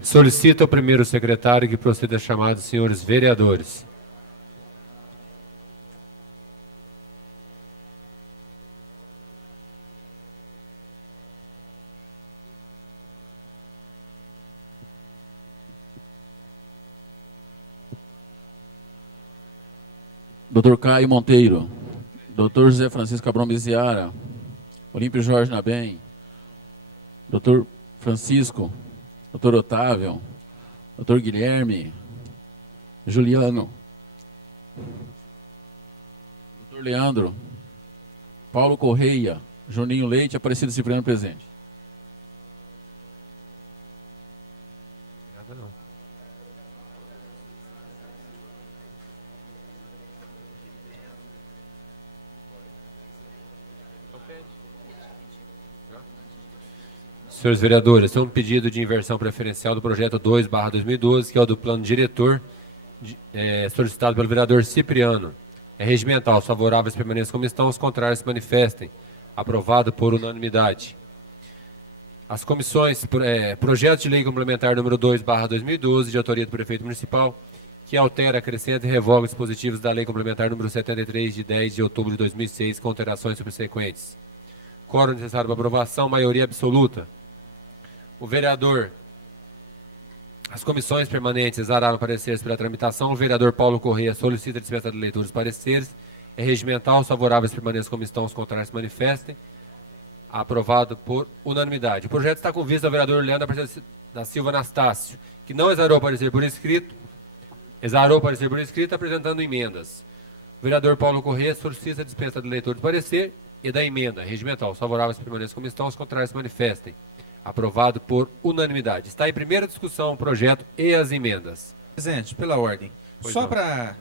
solicita ao primeiro secretário que proceda a chamar os senhores vereadores. Dr. Caio Monteiro, Dr. José Francisco Abrão Beziara, Olímpio Jorge Nabem, Dr. Francisco, Dr. Otávio, Dr. Guilherme, Juliano, Dr. Leandro, Paulo Correia, Juninho Leite, Aparecido Cipriano presente. Senhores vereadores, tem um pedido de inversão preferencial do projeto 2/2012, que é o do plano diretor, solicitado pelo vereador Cipriano. É regimental, os favoráveis permaneçam como estão, os contrários se manifestem. Aprovado por unanimidade. As comissões, projeto de lei complementar número 2/2012, de autoria do prefeito municipal, que altera, acrescenta e revoga dispositivos da lei complementar número 73, de 10 de outubro de 2006, com alterações subsequentes. Quórum necessário para aprovação, maioria absoluta. O vereador, as comissões permanentes exararam pareceres pela tramitação. O vereador Paulo Correia solicita a dispensa de leitura dos pareceres. É regimental, os favoráveis permaneçam como estão, os contrários se manifestem. Aprovado por unanimidade. O projeto está com vista ao vereador Leandro Aparecido da Silva Anastácio, que não exarou parecer por escrito, apresentando emendas. O vereador Paulo Correia solicita a dispensa de leitura do parecer e da emenda. Regimental, os favoráveis permaneçam como estão, os contrários se manifestem. Aprovado por unanimidade. Está em primeira discussão o projeto e as emendas. Presidente, pela ordem. Pois Só não. para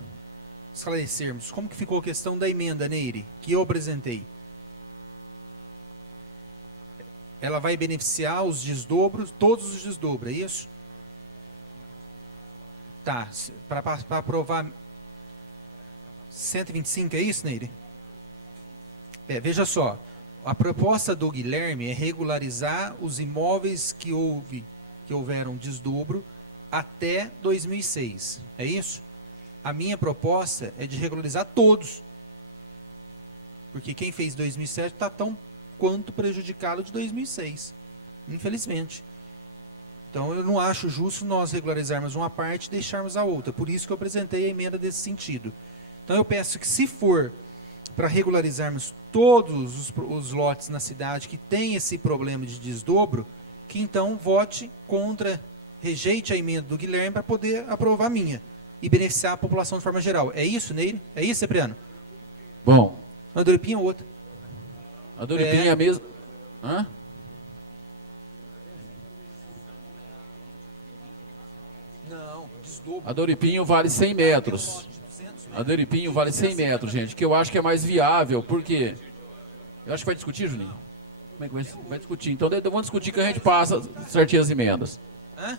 esclarecermos, como que ficou a questão da emenda, Neire, que eu apresentei? Ela vai beneficiar os desdobros, todos os desdobros, é isso? Tá, para aprovar 125, é isso, Neire? Veja só, a proposta do Guilherme é regularizar os imóveis que houveram desdobro até 2006, é isso? A minha proposta é de regularizar todos, porque quem fez 2007 está tão quanto prejudicado de 2006, infelizmente. Então eu não acho justo nós regularizarmos uma parte e deixarmos a outra, por isso que eu apresentei a emenda nesse sentido. Então eu peço que, se for para regularizarmos todos os lotes na cidade que tem esse problema de desdobro, que então vote contra, rejeite a emenda do Guilherme para poder aprovar a minha e beneficiar a população de forma geral. É isso, Neire? É isso, Cipriano? Bom, A Doripinha é outra. a Doripinha é a mesma... Hã? Não, desdobro. A Doripinho vale 100 metros. A Doripinho vale 100 metros, gente, que eu acho que é mais viável, porque... Eu acho que vai discutir, Juninho? Como é que vai discutir? Então vamos discutir que a gente passa certinho as emendas. Hã?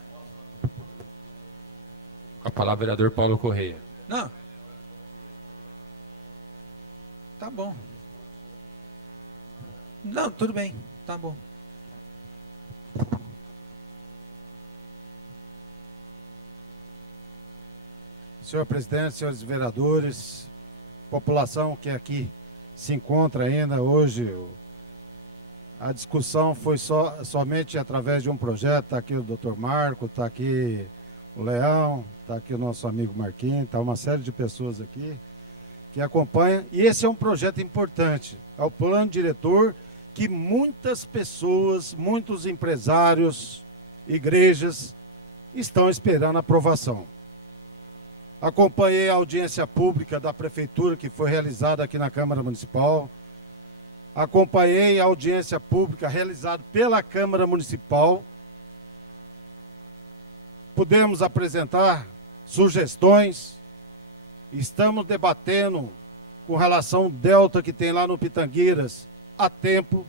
Com a palavra, vereador Paulo Correia. Não. Tá bom. Não, tudo bem. Tá bom. Senhor presidente, senhores vereadores, população que aqui se encontra ainda hoje, a discussão foi somente através de um projeto. Está aqui o doutor Marco, está aqui o Leão, está aqui o nosso amigo Marquinhos, está uma série de pessoas aqui que acompanham. E esse é um projeto importante, é o plano diretor que muitas pessoas, muitos empresários, igrejas estão esperando a aprovação. Acompanhei a audiência pública da Prefeitura que foi realizada aqui na Câmara Municipal. Acompanhei a audiência pública realizada pela Câmara Municipal. Pudemos apresentar sugestões. Estamos debatendo com relação ao delta que tem lá no Pitangueiras há tempo.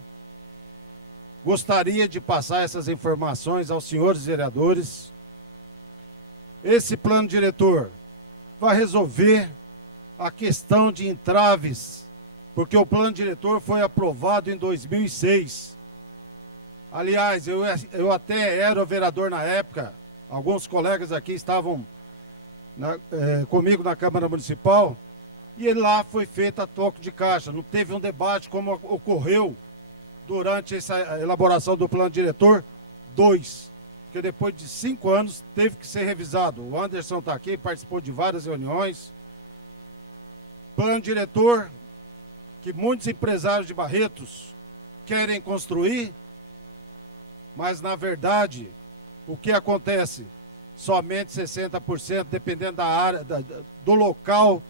Gostaria de passar essas informações aos senhores vereadores. Esse plano diretor vai resolver a questão de entraves, porque o plano diretor foi aprovado em 2006. Aliás, eu até era vereador na época, alguns colegas aqui estavam comigo na Câmara Municipal, e lá foi feita a toque de caixa. Não teve um debate como ocorreu durante essa elaboração do plano diretor 2, porque depois de 5 anos teve que ser revisado. O Anderson está aqui, participou de várias reuniões. Plano diretor que muitos empresários de Barretos querem construir, mas na verdade o que acontece? Somente 60%, dependendo da área, do local,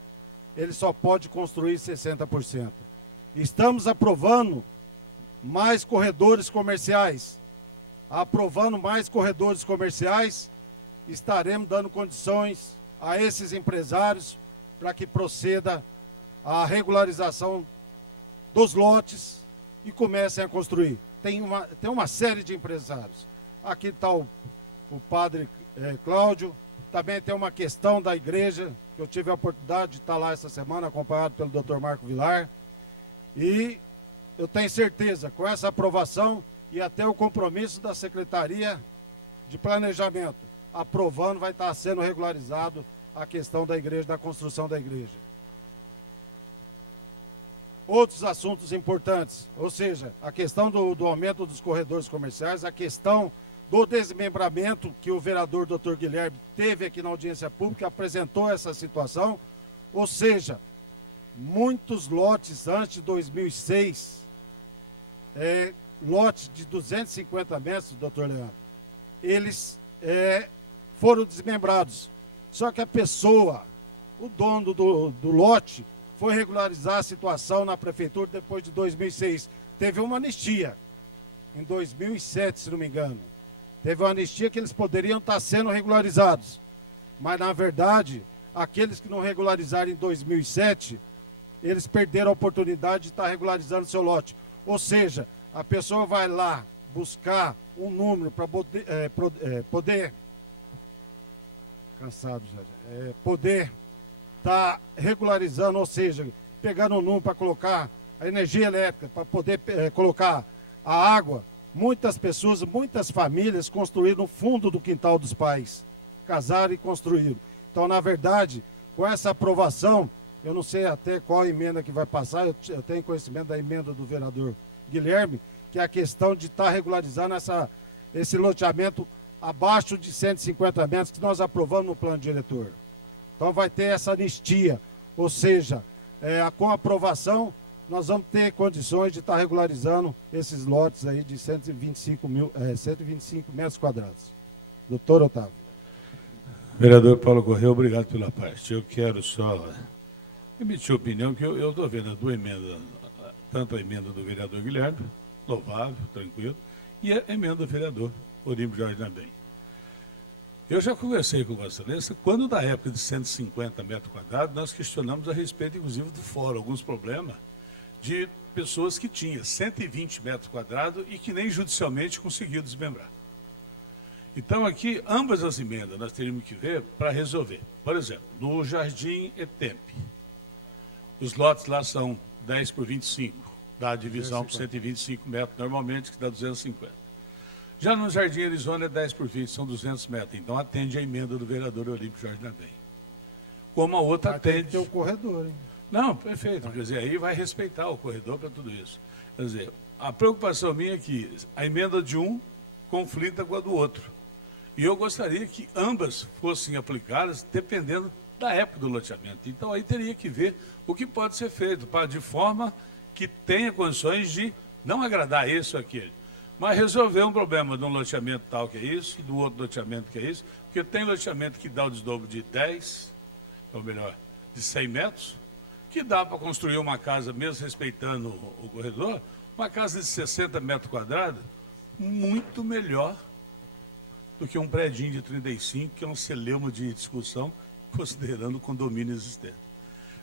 ele só pode construir 60%. Estamos aprovando mais corredores comerciais. Aprovando mais corredores comerciais, estaremos dando condições a esses empresários para que proceda a regularização dos lotes e comecem a construir. Tem uma série de empresários. Aqui está o padre Cláudio, também tem uma questão da igreja, que eu tive a oportunidade de estar lá essa semana, acompanhado pelo Dr. Marco Vilar, e eu tenho certeza, com essa aprovação e até o compromisso da Secretaria de Planejamento, aprovando, vai estar sendo regularizado a questão da igreja, da construção da igreja. Outros assuntos importantes, ou seja, a questão do aumento dos corredores comerciais, a questão do desmembramento que o vereador Dr. Guilherme teve aqui na audiência pública, apresentou essa situação, ou seja, muitos lotes antes de 2006, lotes de 250 metros, doutor Leandro, eles foram desmembrados. Só que a pessoa, o dono do lote, foi regularizar a situação na prefeitura depois de 2006. Teve uma anistia em 2007, se não me engano. Teve uma anistia que eles poderiam estar sendo regularizados. Mas, na verdade, aqueles que não regularizaram em 2007, eles perderam a oportunidade de estar regularizando seu lote. Ou seja, a pessoa vai lá buscar um número para poder cansado já, poder estar regularizando, ou seja, pegando um número para colocar a energia elétrica, para poder colocar a água. Muitas pessoas, muitas famílias construíram no fundo do quintal dos pais, casaram e construíram. Então, na verdade, com essa aprovação, eu não sei até qual emenda que vai passar, eu tenho conhecimento da emenda do vereador Guilherme, que é a questão de estar regularizando esse loteamento abaixo de 150 metros que nós aprovamos no plano diretor. Então vai ter essa anistia, ou seja, com a aprovação nós vamos ter condições de estar regularizando esses lotes aí de 125 metros quadrados. Doutor Otávio. Vereador Paulo Correia, obrigado pela parte. Eu quero só emitir opinião, que eu estou vendo as duas emendas, tanto a emenda do vereador Guilherme, louvável, tranquilo, e a emenda do vereador Orímbio Jorge Nabem. Eu já conversei com Vossa Excelência, quando na época de 150 metros quadrados, nós questionamos a respeito, inclusive, do fórum, alguns problemas de pessoas que tinham 120 metros quadrados e que nem judicialmente conseguiam desmembrar. Então, aqui, ambas as emendas nós teríamos que ver para resolver. Por exemplo, no Jardim Etemp, os lotes lá são 10 por 25, dá a divisão por 125 metros, normalmente, que dá 250. Já no Jardim Arizona é 10 por 20, são 200 metros. Então, atende a emenda do vereador Olímpio Jorge Nabem. Como a outra atende... Tem que ter o corredor, hein? Não, perfeito. Quer dizer, aí vai respeitar o corredor para tudo isso. Quer dizer, a preocupação minha é que a emenda de um conflita com a do outro. E eu gostaria que ambas fossem aplicadas dependendo da época do loteamento. Então, aí teria que ver o que pode ser feito, de forma que tenha condições de não agradar esse ou aquele, mas resolver um problema de um loteamento tal que é isso, do outro loteamento que é isso, porque tem loteamento que dá o desdobro de 10, ou melhor, de 100 metros, que dá para construir uma casa, mesmo respeitando o corredor, uma casa de 60 metros quadrados, muito melhor do que um predinho de 35, que é um celeuma de discussão, considerando o condomínio existente.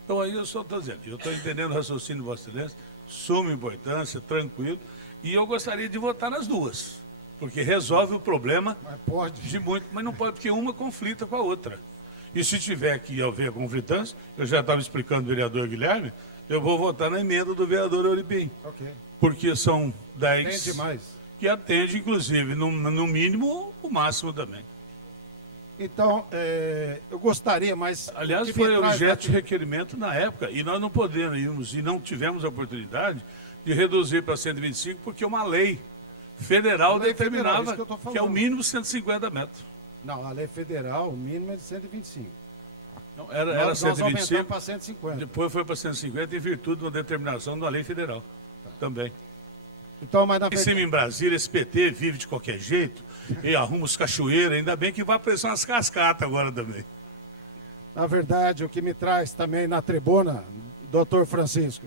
Então, aí eu só estou dizendo, eu estou entendendo o raciocínio de Vossa Excelência, suma importância, tranquilo, e eu gostaria de votar nas duas, porque resolve o problema de muito, mas não pode, porque uma conflita com a outra. E se tiver que haver conflitância, eu já estava explicando ao vereador Guilherme, eu vou votar na emenda do vereador Euribim. Ok. Porque são 10... Tem demais. que atende, inclusive, no mínimo, o máximo também. Então, eu gostaria, mas... Aliás, o que me foi traz objeto aqui- de requerimento na época, e nós não podemos, e não tivemos a oportunidade de reduzir para 125, porque uma lei federal Lei federal, determinava isso que eu tô falando. que é o mínimo 150 metros. Não, a lei federal, o mínimo é de 125. Não, era Nós aumentamos 125, para 150. depois foi para 150 em virtude de uma determinação da lei federal também. Então, mas na Em cima em Brasília, esse PT vive de qualquer jeito e arruma os cachoeiros, ainda bem que vai aparecer umas cascatas agora também. Na verdade, o que me traz também na tribuna, doutor Francisco.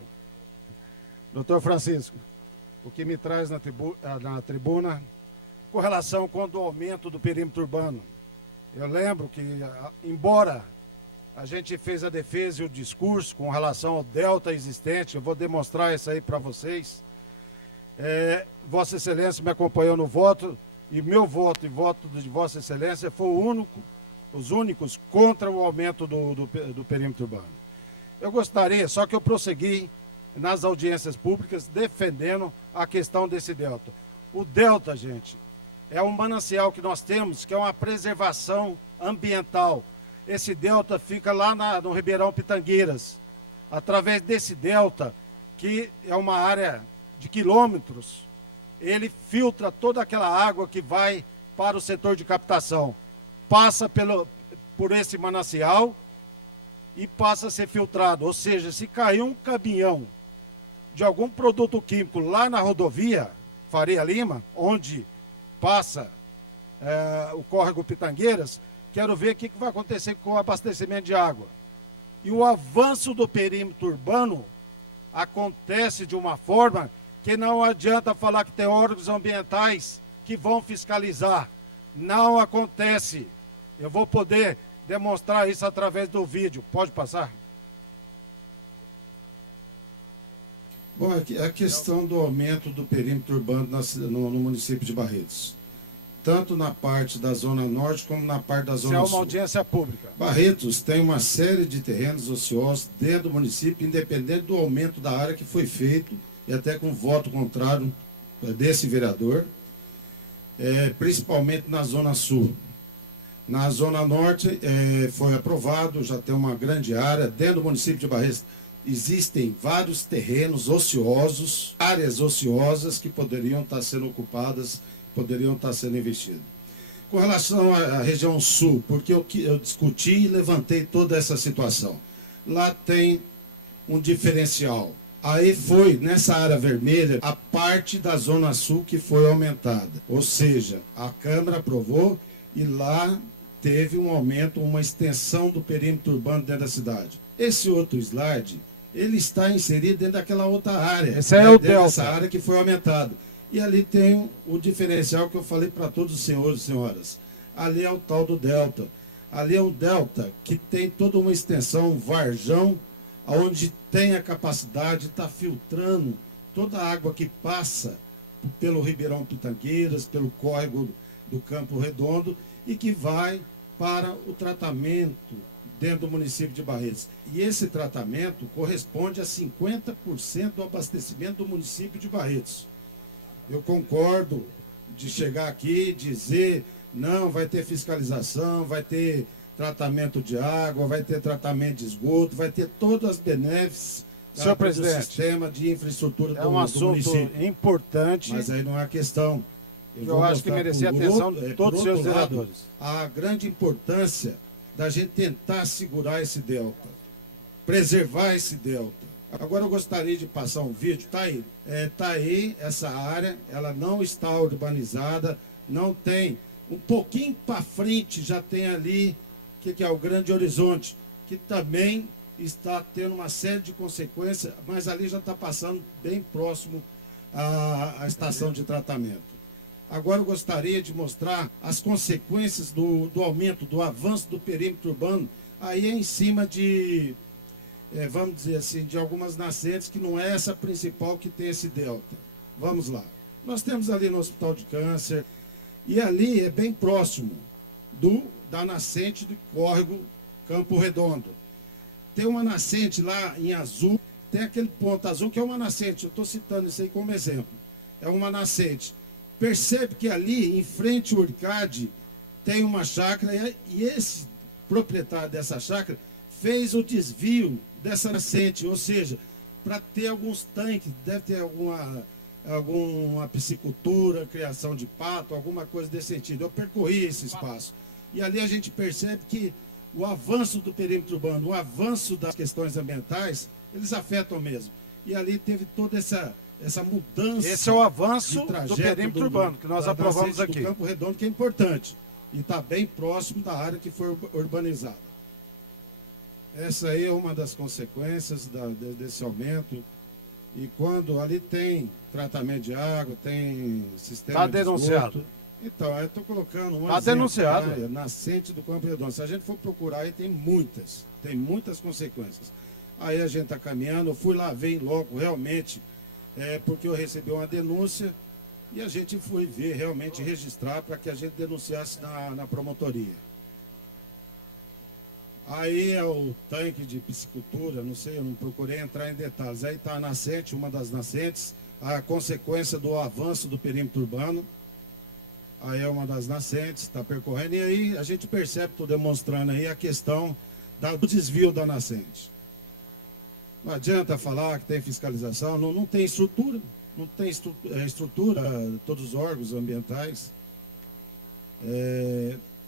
Doutor Francisco, o que me traz na tribuna, com relação com o aumento do perímetro urbano. Eu lembro que, embora a gente fez a defesa e o discurso com relação ao delta existente, eu vou demonstrar isso aí para vocês. Vossa Excelência me acompanhou no voto, e meu voto e voto de Vossa Excelência foi os únicos contra o aumento do perímetro urbano. Eu gostaria, só que eu prossegui nas audiências públicas defendendo a questão desse delta. O delta, gente, é um manancial que nós temos, que é uma preservação ambiental. Esse delta fica lá no Ribeirão Pitangueiras. Através desse delta, que é uma área de quilômetros, ele filtra toda aquela água que vai para o setor de captação. Passa por esse manancial e passa a ser filtrado. Ou seja, se cair um caminhão de algum produto químico lá na rodovia Faria Lima, onde passa o córrego Pitangueiras, quero ver o que vai acontecer com o abastecimento de água. E o avanço do perímetro urbano acontece de uma forma que não adianta falar que tem órgãos ambientais que vão fiscalizar. Não acontece. Eu vou poder demonstrar isso através do vídeo. Pode passar? Bom, a questão do aumento do perímetro urbano no município de Barretos, tanto na parte da Zona Norte como na parte da Zona Sul. Isso é uma audiência pública. Barretos tem uma série de terrenos ociosos dentro do município, independente do aumento da área que foi feito, e até com voto contrário desse vereador, principalmente na Zona Sul. Na Zona Norte foi aprovado, já tem uma grande área. Dentro do município de Barretos existem vários terrenos ociosos, áreas ociosas que poderiam estar sendo ocupadas, poderiam estar sendo investidas. Com relação à região sul, porque eu discuti e levantei toda essa situação. Lá tem um diferencial. Aí foi, nessa área vermelha, a parte da Zona Sul que foi aumentada. Ou seja, a Câmara aprovou e lá teve um aumento, uma extensão do perímetro urbano dentro da cidade. Esse outro slide, ele está inserido dentro daquela outra área. Esse é o delta. Dessa área que foi aumentada. E ali tem o diferencial que eu falei para todos os senhores e senhoras. Ali é o tal do delta. Ali é um delta que tem toda uma extensão, um varjão, onde tem a capacidade de estar filtrando toda a água que passa pelo Ribeirão Pitangueiras, pelo córrego do Campo Redondo e que vai para o tratamento dentro do município de Barretos. E esse tratamento corresponde a 50% do abastecimento do município de Barretos. Eu concordo de chegar aqui e dizer, não, vai ter fiscalização, vai ter tratamento de água, vai ter tratamento de esgoto, vai ter todas as benefícios Senhor do presidente, sistema de infraestrutura é um do município. assunto importante. Mas aí não é a questão. Eu acho que merecia atenção de todos os senhores vereadores. A grande importância da gente tentar segurar esse delta, preservar esse delta. Agora eu gostaria de passar um vídeo, tá aí. Tá aí essa área, ela não está urbanizada, não tem. Um pouquinho para frente já tem ali, que é o Grande Horizonte, que também está tendo uma série de consequências, mas ali já está passando bem próximo à estação de tratamento. Agora eu gostaria de mostrar as consequências do aumento, do avanço do perímetro urbano, aí é em cima de, vamos dizer assim, de algumas nascentes, que não é essa principal que tem esse delta. Vamos lá. Nós temos ali no Hospital de Câncer, e ali é bem próximo da nascente do córrego Campo Redondo. Tem uma nascente lá em azul, tem aquele ponto azul que é uma nascente, eu estou citando isso aí como exemplo. É uma nascente Percebe que ali, em frente ao Urcade, tem uma chácara e esse proprietário dessa chácara fez o desvio dessa nascente, ou seja, para ter alguns tanques, deve ter alguma piscicultura, criação de pato, alguma coisa desse sentido. Eu percorri esse espaço e ali a gente percebe que o avanço do perímetro urbano, o avanço das questões ambientais, eles afetam mesmo. E ali teve toda essa mudança. Esse é o avanço de trajeto do perímetro urbano que nós aprovamos aqui. Do Campo Redondo, que é importante e está bem próximo da área que foi urbanizada. Essa aí é uma das consequências desse aumento. E quando ali tem tratamento de água, tem sistema de denunciado. Então, eu estou colocando um exemplo, denunciado. Nascente do Campo Redondo. Se a gente for procurar, aí tem muitas consequências. Aí a gente está caminhando, eu fui lá ver em loco, realmente, porque eu recebi uma denúncia e a gente foi ver, realmente registrar para que a gente denunciasse na promotoria. Aí é o tanque de piscicultura, não sei, eu não procurei entrar em detalhes. Aí está a nascente, uma das nascentes, a consequência do avanço do perímetro urbano. Aí é uma das nascentes, está percorrendo. E aí a gente percebe, estou demonstrando aí a questão do desvio da nascente. Não adianta falar que tem fiscalização, não tem estrutura. Não tem estrutura, todos os órgãos ambientais.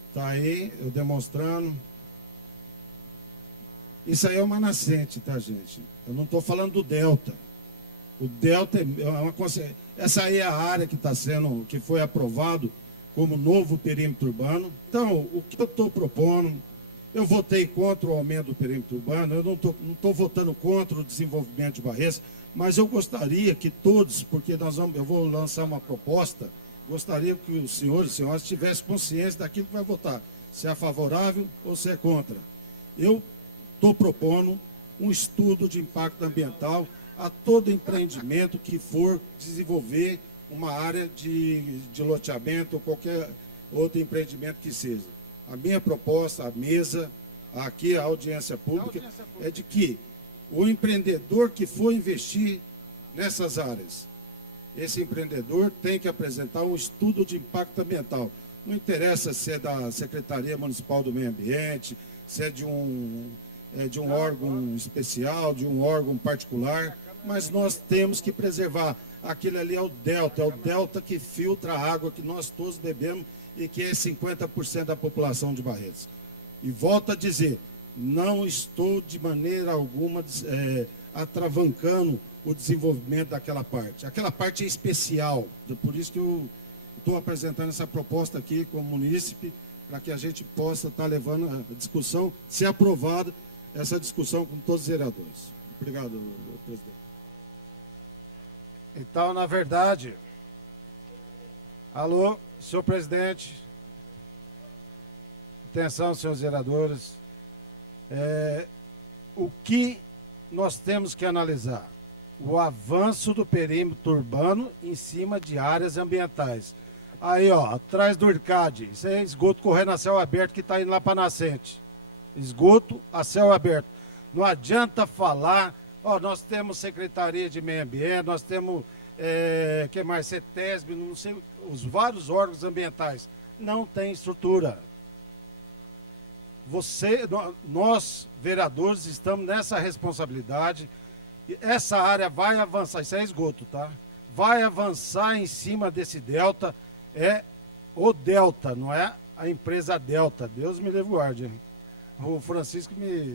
Está aí, eu demonstrando. Isso aí é uma nascente, tá, gente? Eu não estou falando do delta. O delta é uma consequência. Essa aí é a área que foi aprovado como novo perímetro urbano. Então, o que eu estou propondo, eu votei contra o aumento do perímetro urbano, eu não estou votando contra o desenvolvimento de Barretos, mas eu gostaria que todos, porque eu vou lançar uma proposta, gostaria que os senhores e senhoras tivessem consciência daquilo que vai votar, se é favorável ou se é contra. Eu estou propondo um estudo de impacto ambiental a todo empreendimento que for desenvolver uma área de loteamento ou qualquer outro empreendimento que seja. A minha proposta, a mesa, aqui a audiência pública, é de que o empreendedor que for investir nessas áreas, esse empreendedor tem que apresentar um estudo de impacto ambiental. Não interessa se é da Secretaria Municipal do Meio Ambiente, se é de um órgão especial, de um órgão particular, mas nós temos que preservar. Aquele ali é o delta que filtra a água que nós todos bebemos e que é 50% da população de Barretos. E volto a dizer, não estou de maneira alguma atravancando o desenvolvimento daquela parte. Aquela parte é especial, por isso que eu estou apresentando essa proposta aqui como munícipe, para que a gente possa estar levando a discussão, se aprovada, essa discussão com todos os vereadores. Obrigado, presidente. Então, na verdade, alô, senhor presidente, atenção, senhores vereadores, o que nós temos que analisar? O avanço do perímetro urbano em cima de áreas ambientais. Aí, ó, atrás do Urcade, isso é esgoto correndo a céu aberto que está indo lá para a nascente. Esgoto a céu aberto. Não adianta falar, ó, nós temos Secretaria de Meio Ambiente, nós temos, que mais, CETESB, não sei, os vários órgãos ambientais. Não tem estrutura. Nós, vereadores, estamos nessa responsabilidade. Essa área vai avançar, isso é esgoto, tá? Vai avançar em cima desse delta, é o delta, não é a empresa Delta. Deus me livre guarde. O Francisco me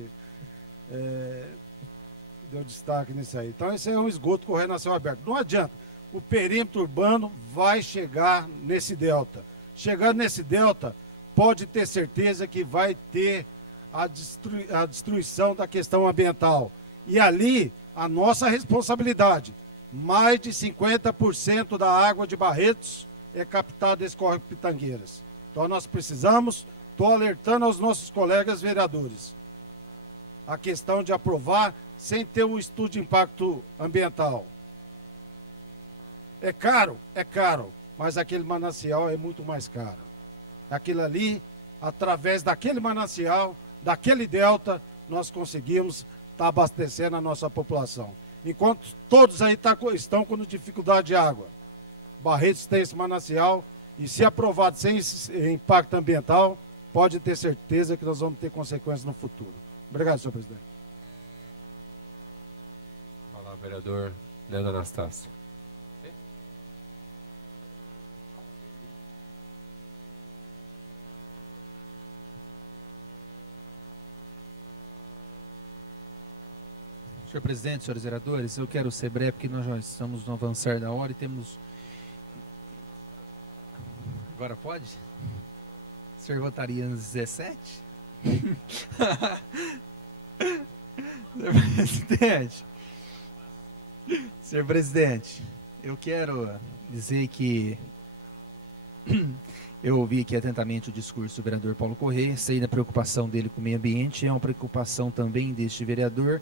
deu destaque nisso aí. Então esse é um esgoto correndo a céu aberto. Não adianta, o perímetro urbano vai chegar nesse delta. Chegando nesse delta, pode ter certeza que vai ter a destruição da questão ambiental. E ali, a nossa responsabilidade, mais de 50% da água de Barretos é captada desse córrego Pitangueiras. Então nós precisamos, estou alertando aos nossos colegas vereadores, a questão de aprovar sem ter um estudo de impacto ambiental. É caro, mas aquele manancial é muito mais caro. Aquilo ali, através daquele manancial, daquele delta, nós conseguimos estar abastecendo a nossa população. Enquanto todos aí estão com dificuldade de água. Barretos tem esse manancial e, se aprovado sem esse impacto ambiental, pode ter certeza que nós vamos ter consequências no futuro. Obrigado, senhor presidente. Fala, vereador Leandro Anastácio. Senhor presidente, senhores vereadores, eu quero ser breve porque nós já estamos no avançar da hora e temos... Agora pode? O senhor votaria nos 17? Senhor presidente, eu quero dizer que eu ouvi aqui atentamente o discurso do vereador Paulo Corrêa, sei da preocupação dele com o meio ambiente, é uma preocupação também deste vereador,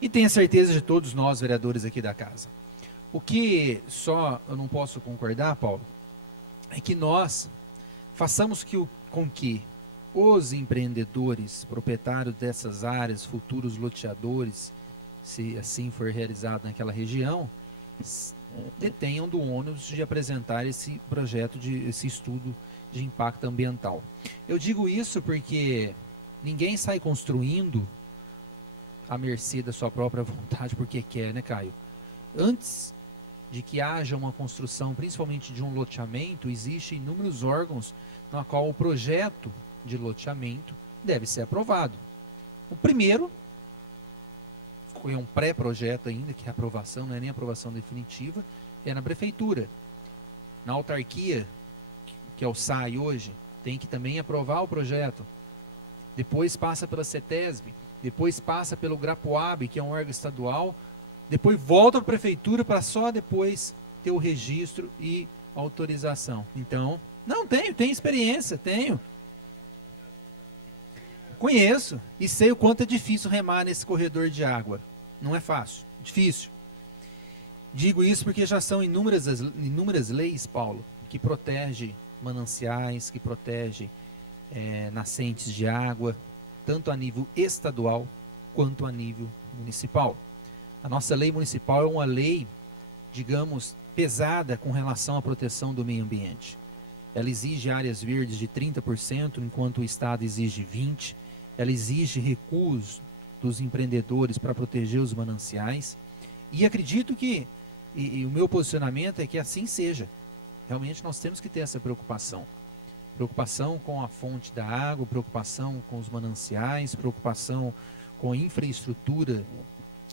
e tenho a certeza de todos nós, vereadores aqui da casa. O que só eu não posso concordar, Paulo, é que nós façamos com que os empreendedores, proprietários dessas áreas, futuros loteadores, se assim for realizado naquela região, detenham do ônus de apresentar esse projeto, esse estudo de impacto ambiental. Eu digo isso porque ninguém sai construindo à mercê da sua própria vontade porque quer, né, Caio? Antes de que haja uma construção, principalmente de um loteamento, existem inúmeros órgãos no qual o projeto de loteamento deve ser aprovado. O primeiro é um pré-projeto ainda, que é a aprovação, não é nem a aprovação definitiva, é na prefeitura. Na autarquia, que é o SAI hoje, tem que também aprovar o projeto. Depois passa pela CETESB, depois passa pelo GRAPOAB, que é um órgão estadual, depois volta para a prefeitura para só depois ter o registro e autorização. Então, não tenho experiência, tenho. Conheço e sei o quanto é difícil remar nesse corredor de água. Não é fácil, difícil. Digo isso porque já são inúmeras leis, Paulo, que protegem mananciais, que protegem nascentes de água, tanto a nível estadual quanto a nível municipal. A nossa lei municipal é uma lei, digamos, pesada com relação à proteção do meio ambiente. Ela exige áreas verdes de 30%, enquanto o Estado exige 20%. Ela exige recuos dos empreendedores para proteger os mananciais. E acredito que, e o meu posicionamento é que assim seja. Realmente nós temos que ter essa preocupação. Preocupação com a fonte da água, preocupação com os mananciais, preocupação com a infraestrutura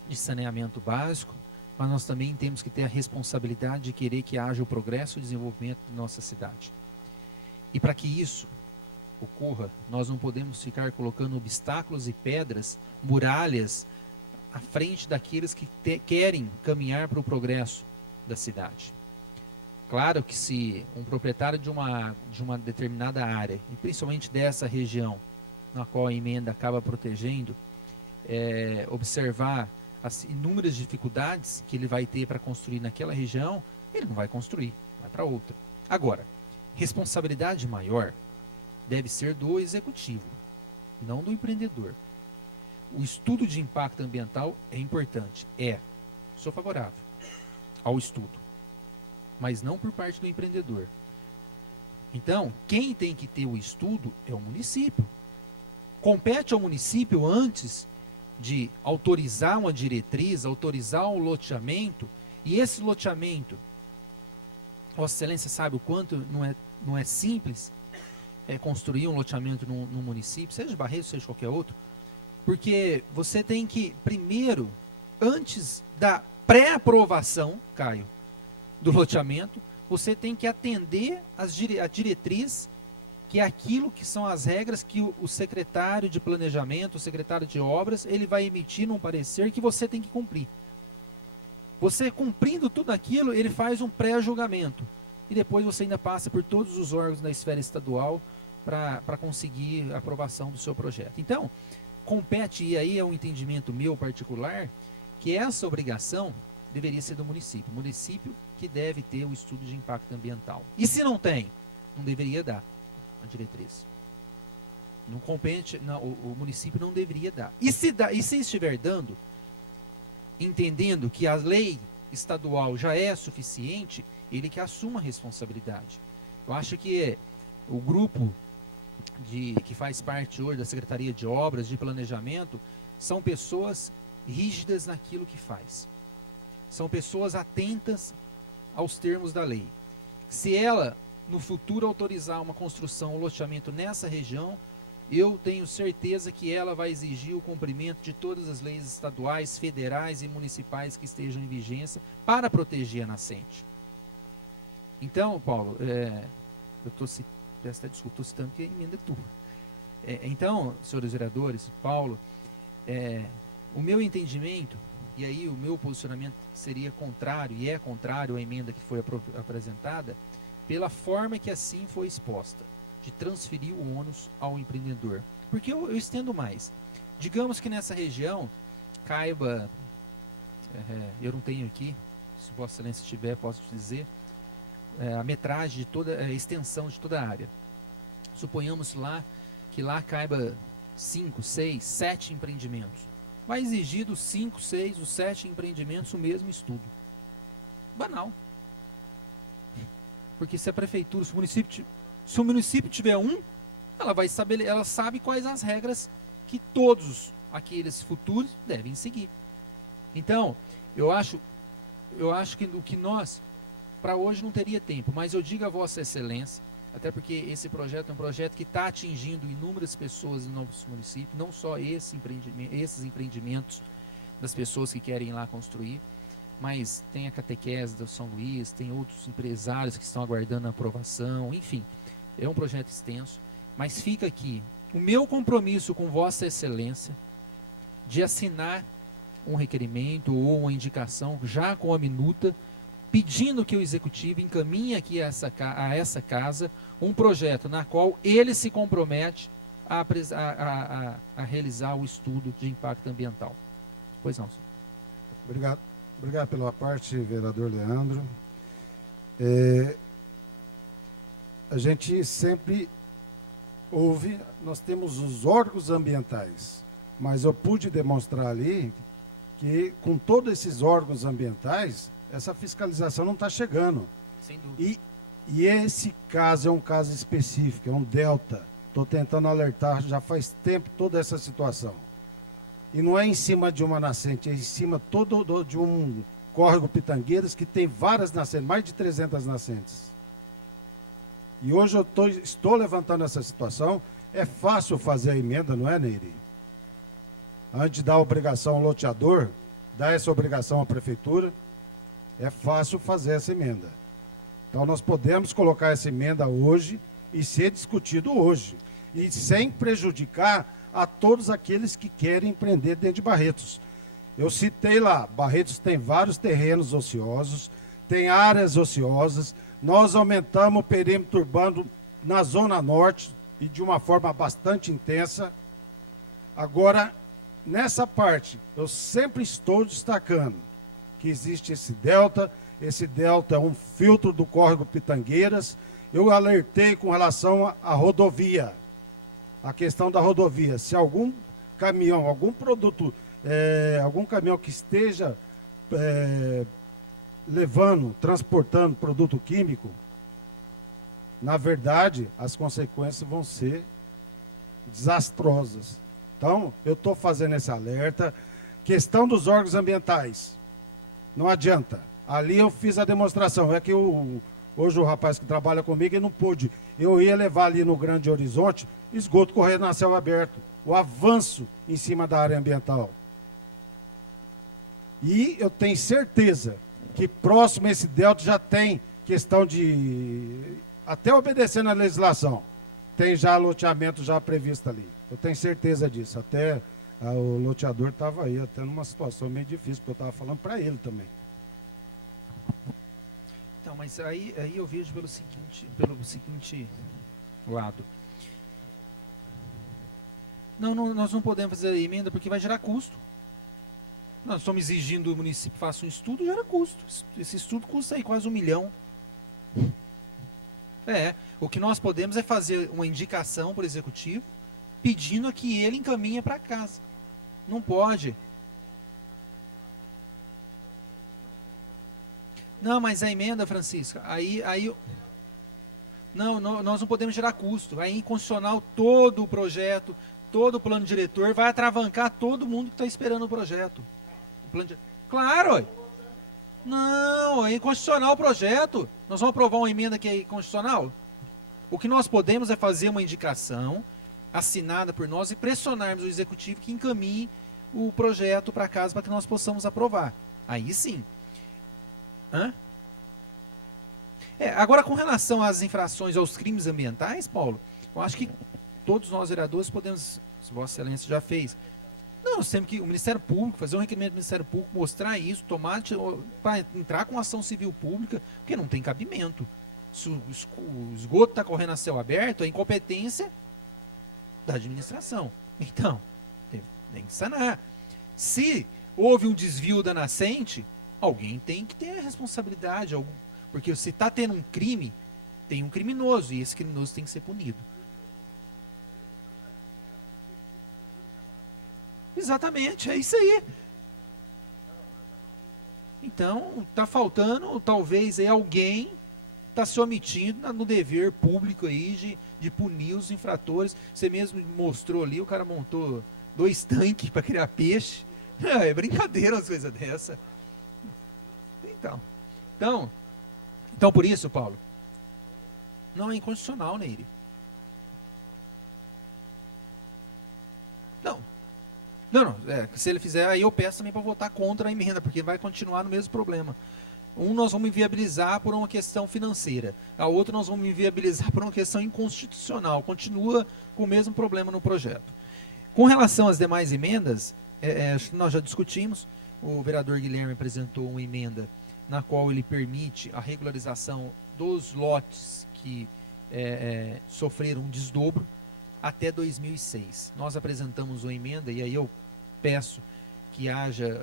de saneamento básico, mas nós também temos que ter a responsabilidade de querer que haja o progresso e o desenvolvimento da nossa cidade. E para que isso ocorra, nós não podemos ficar colocando obstáculos e pedras, muralhas, à frente daqueles que querem caminhar para o progresso da cidade. Claro que se um proprietário de uma determinada área, e principalmente dessa região, na qual a emenda acaba protegendo, observar as inúmeras dificuldades que ele vai ter para construir naquela região, ele não vai construir, vai para outra. Agora, responsabilidade maior deve ser do executivo, não do empreendedor. O estudo de impacto ambiental é importante, sou favorável ao estudo, mas não por parte do empreendedor. Então, quem tem que ter o estudo é o município. Compete ao município, antes de autorizar uma diretriz, autorizar um loteamento, e esse loteamento, Vossa Excelência sabe o quanto não é simples construir um loteamento num município, seja de Barretos, seja de qualquer outro, porque você tem que, primeiro, antes da pré-aprovação, Caio, do loteamento, você tem que atender a diretriz, que é aquilo que são as regras que o secretário de planejamento, o secretário de obras, ele vai emitir num parecer que você tem que cumprir. Você cumprindo tudo aquilo, ele faz um pré-julgamento. E depois você ainda passa por todos os órgãos da esfera estadual para conseguir a aprovação do seu projeto. Então, compete, e aí é um entendimento meu particular, que essa obrigação deveria ser do município. O município que deve ter o estudo de impacto ambiental. E se não tem, não deveria dar a diretriz. Não compete, não, o município não deveria dar. E se estiver dando, entendendo que a lei estadual já é suficiente, ele que assuma a responsabilidade. Eu acho que o grupo que faz parte hoje da Secretaria de Obras, de Planejamento, são pessoas rígidas naquilo que faz. São pessoas atentas aos termos da lei. Se ela, no futuro, autorizar uma construção, um loteamento nessa região, eu tenho certeza que ela vai exigir o cumprimento de todas as leis estaduais, federais e municipais que estejam em vigência para proteger a nascente. Então, Paulo, estou citando que a emenda é tua. Então, senhores vereadores, Paulo, o meu entendimento, e aí o meu posicionamento seria contrário, e é contrário à emenda que foi apresentada, pela forma que assim foi exposta, de transferir o ônus ao empreendedor. Porque eu estendo mais. Digamos que nessa região caiba, eu não tenho aqui, se Vossa Excelência tiver, posso te dizer, a metragem de toda a extensão de toda a área. Suponhamos que lá caiba 5, 6, 7 empreendimentos. Vai exigir dos 5, 6, os 7 empreendimentos o mesmo estudo. Banal. Porque se a prefeitura, se o município tiver ela sabe quais as regras que todos aqueles futuros devem seguir. Então, eu acho que o que nós, para hoje não teria tempo, mas eu digo a Vossa Excelência, até porque esse projeto é um projeto que está atingindo inúmeras pessoas no nosso município, não só esses empreendimentos das pessoas que querem ir lá construir, mas tem a catequese do São Luís, tem outros empresários que estão aguardando a aprovação, enfim, é um projeto extenso, mas fica aqui o meu compromisso com Vossa Excelência de assinar um requerimento ou uma indicação já com a minuta, pedindo que o Executivo encaminhe aqui a essa casa um projeto na qual ele se compromete a realizar o estudo de impacto ambiental. Pois não, senhor. Obrigado pela parte, vereador Leandro. A gente sempre ouve, nós temos os órgãos ambientais, mas eu pude demonstrar ali que com todos esses órgãos ambientais, essa fiscalização não está chegando. Sem dúvida. E esse caso é um caso específico, é um delta. Estou tentando alertar já faz tempo toda essa situação. E não é em cima de uma nascente, é em cima de um córrego Pitangueiras que tem várias nascentes, mais de 300 nascentes. E hoje eu estou levantando essa situação. É fácil fazer a emenda, não é, Neiri? Antes de dar a obrigação ao loteador, dar essa obrigação à prefeitura, é fácil fazer essa emenda. Então nós podemos colocar essa emenda hoje e ser discutido hoje. E sem prejudicar a todos aqueles que querem empreender dentro de Barretos. Eu citei lá, Barretos tem vários terrenos ociosos, tem áreas ociosas, nós aumentamos o perímetro urbano na Zona Norte e de uma forma bastante intensa. Agora, nessa parte, eu sempre estou destacando que existe esse delta é um filtro do córrego Pitangueiras. Eu alertei com relação à rodovia, a questão da rodovia. Se algum caminhão, algum produto, algum caminhão que esteja transportando produto químico, na verdade, as consequências vão ser desastrosas. Então, eu estou fazendo esse alerta. Questão dos órgãos ambientais, não adianta. Ali eu fiz a demonstração. É que hoje o rapaz que trabalha comigo, ele não pôde. Eu ia levar ali no Grande Horizonte, esgoto correndo a céu aberto. O avanço em cima da área ambiental. E eu tenho certeza que próximo a esse delta já tem questão de, até obedecendo a legislação, tem já loteamento já previsto ali. Eu tenho certeza disso. Até o loteador estava aí, até numa situação meio difícil, porque eu estava falando para ele também. Então, mas aí eu vejo pelo seguinte lado. Não, nós não podemos fazer a emenda porque vai gerar custo. Nós estamos exigindo do município que faça um estudo, gera custo. Esse estudo custa aí quase 1 milhão. O que nós podemos é fazer uma indicação para o executivo, pedindo a que ele encaminhe para casa. Não pode. Não, mas a emenda, Francisca, não, nós não podemos gerar custo. Aí, inconstitucional, todo o projeto, todo o plano diretor vai atravancar todo mundo que está esperando o projeto. Claro, ué. Não, é inconstitucional o projeto. Nós vamos aprovar uma emenda que é inconstitucional? O que nós podemos é fazer uma indicação assinada por nós e pressionarmos o executivo que encaminhe o projeto para casa para que nós possamos aprovar. Aí sim. Agora, com relação às infrações aos crimes ambientais, Paulo, eu acho que todos nós vereadores podemos, se Vossa Excelência já fez, nós temos que o Ministério Público, fazer um requerimento do Ministério Público, mostrar isso, para entrar com ação civil pública, porque não tem cabimento. Se o esgoto está correndo a céu aberto, é incompetência da administração. Então, tem que sanar. Se houve um desvio da nascente, alguém tem que ter a responsabilidade, porque se está tendo um crime, tem um criminoso, e esse criminoso tem que ser punido. Exatamente, é isso aí. Então, está faltando, talvez, alguém está se omitindo no dever público aí de punir os infratores. Você mesmo mostrou ali, o cara montou 2 tanques para criar peixe. É brincadeira umas coisas dessa. Então, por isso, Paulo, não é inconstitucional, Neire. Não, se ele fizer, aí eu peço também para votar contra a emenda, porque vai continuar no mesmo problema. Nós vamos inviabilizar por uma questão financeira, a outra nós vamos inviabilizar por uma questão inconstitucional, continua com o mesmo problema no projeto. Com relação às demais emendas, nós já discutimos, o vereador Guilherme apresentou uma emenda na qual ele permite a regularização dos lotes que sofreram um desdobro até 2006. Nós apresentamos uma emenda, e aí eu peço que haja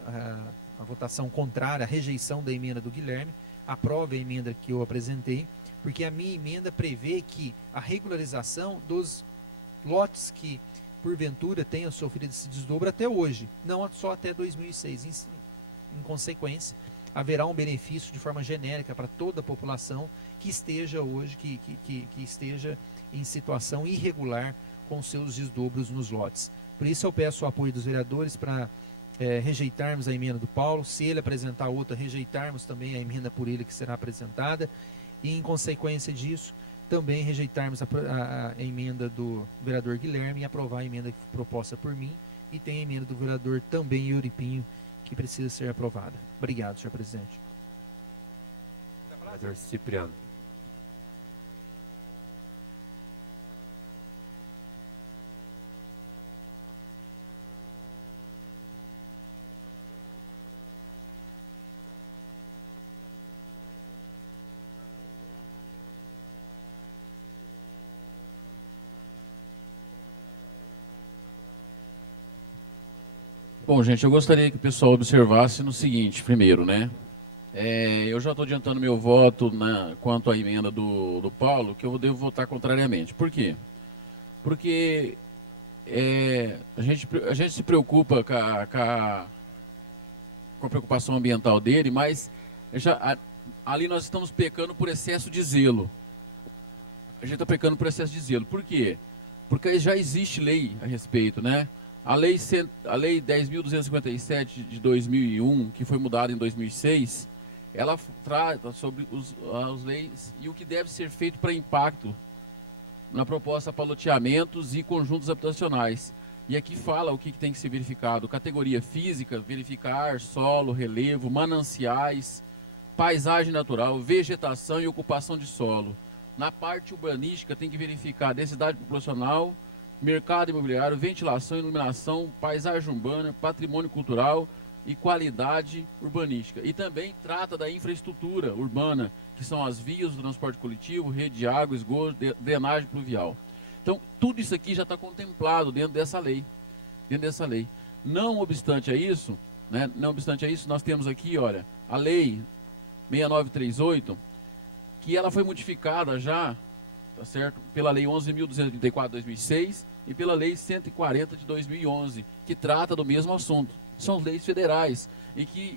a votação contrária, a rejeição da emenda do Guilherme, aprove a emenda que eu apresentei, porque a minha emenda prevê que a regularização dos lotes que, porventura, tenham sofrido esse desdobro até hoje, não só até 2006. Em consequência, haverá um benefício de forma genérica para toda a população que esteja hoje, que esteja em situação irregular com seus desdobros nos lotes. Por isso eu peço o apoio dos vereadores para rejeitarmos a emenda do Paulo, se ele apresentar outra, rejeitarmos também a emenda por ele que será apresentada, e em consequência disso, também rejeitarmos a emenda do vereador Guilherme e aprovar a emenda proposta por mim, e tem a emenda do vereador também Euripinho, que precisa ser aprovada. Obrigado, senhor presidente. Vereador Cipriano. Bom, gente, eu gostaria que o pessoal observasse no seguinte, primeiro, né? Eu já estou adiantando meu voto quanto à emenda do Paulo, que eu devo votar contrariamente. Por quê? Porque a gente se preocupa com a preocupação ambiental dele, mas ali nós estamos pecando por excesso de zelo. A gente está pecando por excesso de zelo. Por quê? Porque já existe lei a respeito, né? A lei 10.257 de 2001, que foi mudada em 2006, ela trata sobre as leis e o que deve ser feito para impacto na proposta para loteamentos e conjuntos habitacionais. E aqui fala o que tem que ser verificado: categoria física, verificar solo, relevo, mananciais, paisagem natural, vegetação e ocupação de solo. Na parte urbanística tem que verificar densidade populacional, mercado imobiliário, ventilação, iluminação, paisagem urbana, patrimônio cultural e qualidade urbanística. E também trata da infraestrutura urbana, que são as vias do transporte coletivo, rede de água, esgoto, drenagem pluvial. Então, tudo isso aqui já está contemplado dentro dessa lei. Não obstante a isso, nós temos aqui, olha, a lei 6938, que ela foi modificada já, tá certo? Pela lei 11.234 de 2006 e pela lei 140 de 2011, que trata do mesmo assunto. São leis federais e que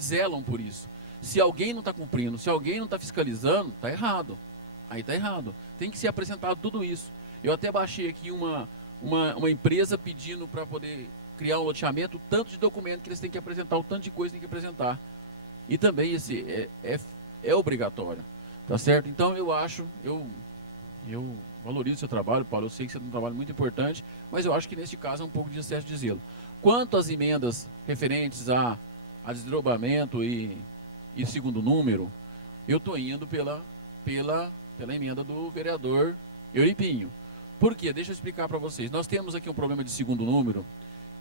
zelam por isso. Se alguém não está cumprindo, se alguém não está fiscalizando, está errado. Aí está errado. Tem que ser apresentado tudo isso. Eu até baixei aqui uma empresa pedindo para poder criar um loteamento, o tanto de documento que eles têm que apresentar, o tanto de coisa que tem que apresentar. E também esse é obrigatório, tá certo? Então eu valorizo o seu trabalho, Paulo, eu sei que você tem um trabalho muito importante, mas eu acho que neste caso é um pouco de excesso de zelo. Quanto às emendas referentes a desdobramento e segundo número, eu estou indo pela emenda do vereador Euripinho. Por quê? Deixa eu explicar para vocês. Nós temos aqui um problema de segundo número,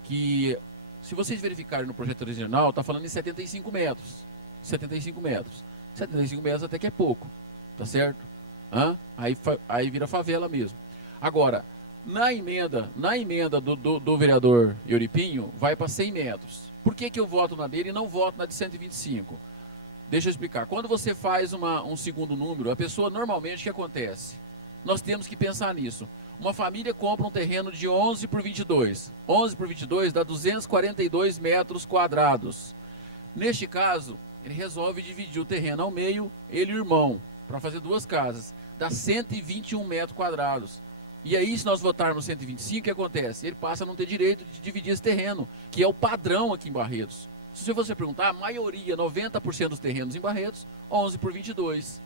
que se vocês verificarem no projeto original, está falando em 75 metros. 75 metros. 75 metros até que é pouco, tá certo? Aí vira favela mesmo. Agora, na emenda do vereador Euripinho, vai para 100 metros. Por que eu voto na dele e não voto na de 125? Deixa eu explicar. Quando você faz um segundo número, a pessoa normalmente, o que acontece? Nós temos que pensar nisso. Uma família compra um terreno de 11 por 22. 11 por 22 dá 242 metros quadrados. Neste caso, ele resolve dividir o terreno ao meio, ele e o irmão, para fazer duas casas. Dá 121 metros quadrados. E aí, se nós votarmos 125, o que acontece? Ele passa a não ter direito de dividir esse terreno, que é o padrão aqui em Barretos. Se você perguntar, a maioria, 90% dos terrenos em Barretos, 11 por 22.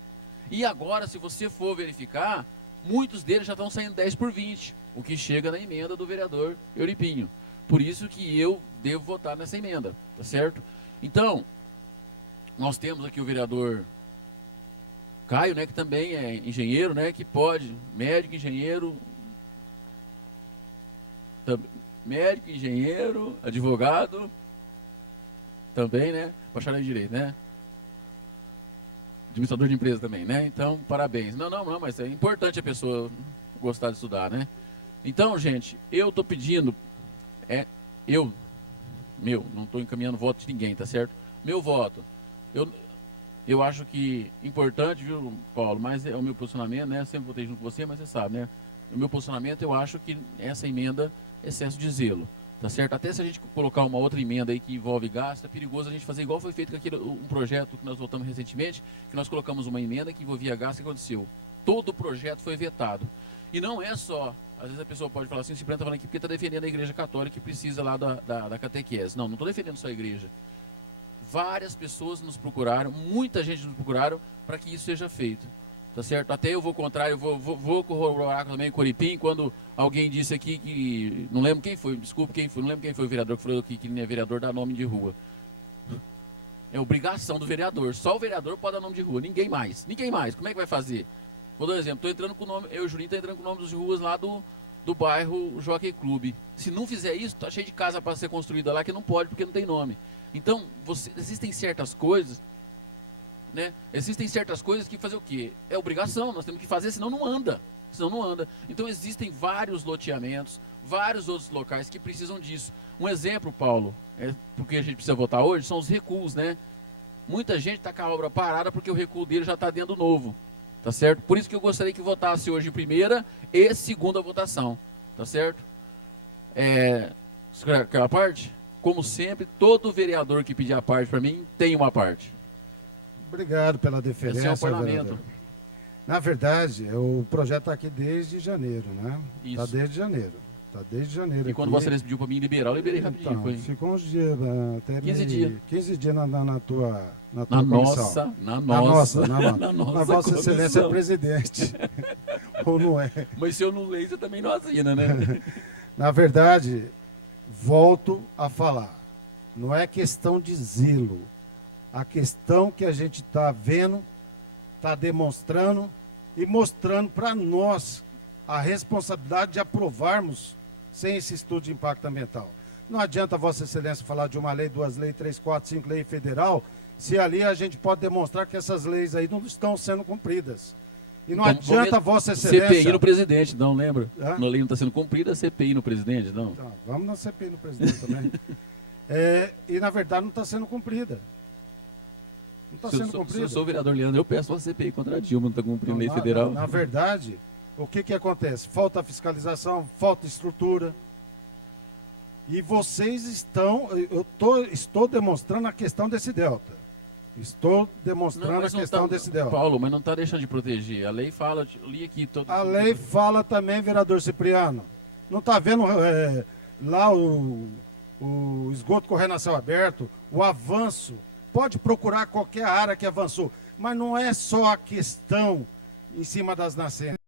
E agora, se você for verificar, muitos deles já estão saindo 10 por 20, o que chega na emenda do vereador Euripinho. Por isso que eu devo votar nessa emenda, tá certo? Então, nós temos aqui o vereador Caio, né, que também é engenheiro, né, que pode, médico, engenheiro, advogado, também, né, bacharel em direito, né, administrador de empresa também, né, então, parabéns. Não, mas é importante a pessoa gostar de estudar, né. Então, gente, eu estou pedindo, não estou encaminhando voto de ninguém, tá certo? Meu voto, eu acho que importante, viu, Paulo, mas é o meu posicionamento, né, sempre votei junto com você, mas você sabe, né, o meu posicionamento, eu acho que essa emenda é excesso de zelo, tá certo? Até se a gente colocar uma outra emenda aí que envolve gasto, é perigoso a gente fazer igual foi feito com aquele, um projeto que nós votamos recentemente, que nós colocamos uma emenda que envolvia gasto. O que aconteceu? Todo o projeto foi vetado. E não é só, às vezes a pessoa pode falar assim, o Cipriano está falando aqui porque está defendendo a igreja católica que precisa lá da catequese. Não estou defendendo só a igreja. Várias pessoas nos procuraram, muita gente nos procuraram para que isso seja feito, tá certo? Até eu vou contrário, vou corroborar também com o Euripinho, quando alguém disse aqui que, não lembro quem foi, desculpe quem foi, não lembro quem foi o vereador que falou que nem é vereador dá nome de rua. É obrigação do vereador, só o vereador pode dar nome de rua, ninguém mais, como é que vai fazer? Vou dar um exemplo, estou entrando com o nome, eu e o Juninho estou entrando com o nome das ruas lá do bairro Jockey Clube. Se não fizer isso, está cheio de casa para ser construída lá que não pode porque não tem nome. Então, existem certas coisas, né? Existem certas coisas que fazer o quê? É obrigação, nós temos que fazer, senão não anda. Então, existem vários loteamentos, vários outros locais que precisam disso. Um exemplo, Paulo, porque a gente precisa votar hoje, são os recuos, né? Muita gente está com a obra parada porque o recuo dele já está dentro do novo, tá certo? Por isso que eu gostaria que votasse hoje em primeira e segunda votação, tá certo? Você quer a parte? Como sempre, todo vereador que pedir a parte para mim tem uma parte. Obrigado pela deferência. Esse é o parlamento. Vereador. Na verdade, o projeto está aqui desde janeiro, né? Está desde janeiro. E quando você pediu para mim liberar, eu liberei rapidinho. Então, ficou uns dias, até 15 dias. 15 dias na tua comissão. Na Vossa Excelência Presidente. Ou não é? Mas se eu não leio, você também não assina, né? Na verdade, volto a falar, não é questão de zelo, a questão que a gente está vendo, está demonstrando e mostrando para nós a responsabilidade de aprovarmos sem esse estudo de impacto ambiental. Não adianta Vossa Excelência falar de uma lei, 2 leis, 3, 4, 5 leis federal, se ali a gente pode demonstrar que essas leis aí não estão sendo cumpridas. E não então, adianta Vossa Excelência... CPI no presidente, não lembra? A lei não está sendo cumprida, CPI no presidente, não? Então, vamos na CPI no presidente também. E na verdade não está sendo cumprida. Não está sendo cumprida. Se eu sou o vereador Leandro, eu peço uma CPI contra a Dilma, não está cumprindo lei federal. Na verdade, o que acontece? Falta fiscalização, falta estrutura. E vocês estou demonstrando a questão desse delta. Estou demonstrando mas a não questão tá- desse delta. Paulo, mas não está deixando de proteger. A lei fala, eu li aqui todo. A lei fala também, vereador Cipriano. Não está vendo lá o esgoto correndo a céu aberto, o avanço? Pode procurar qualquer área que avançou, mas não é só a questão em cima das nascentes.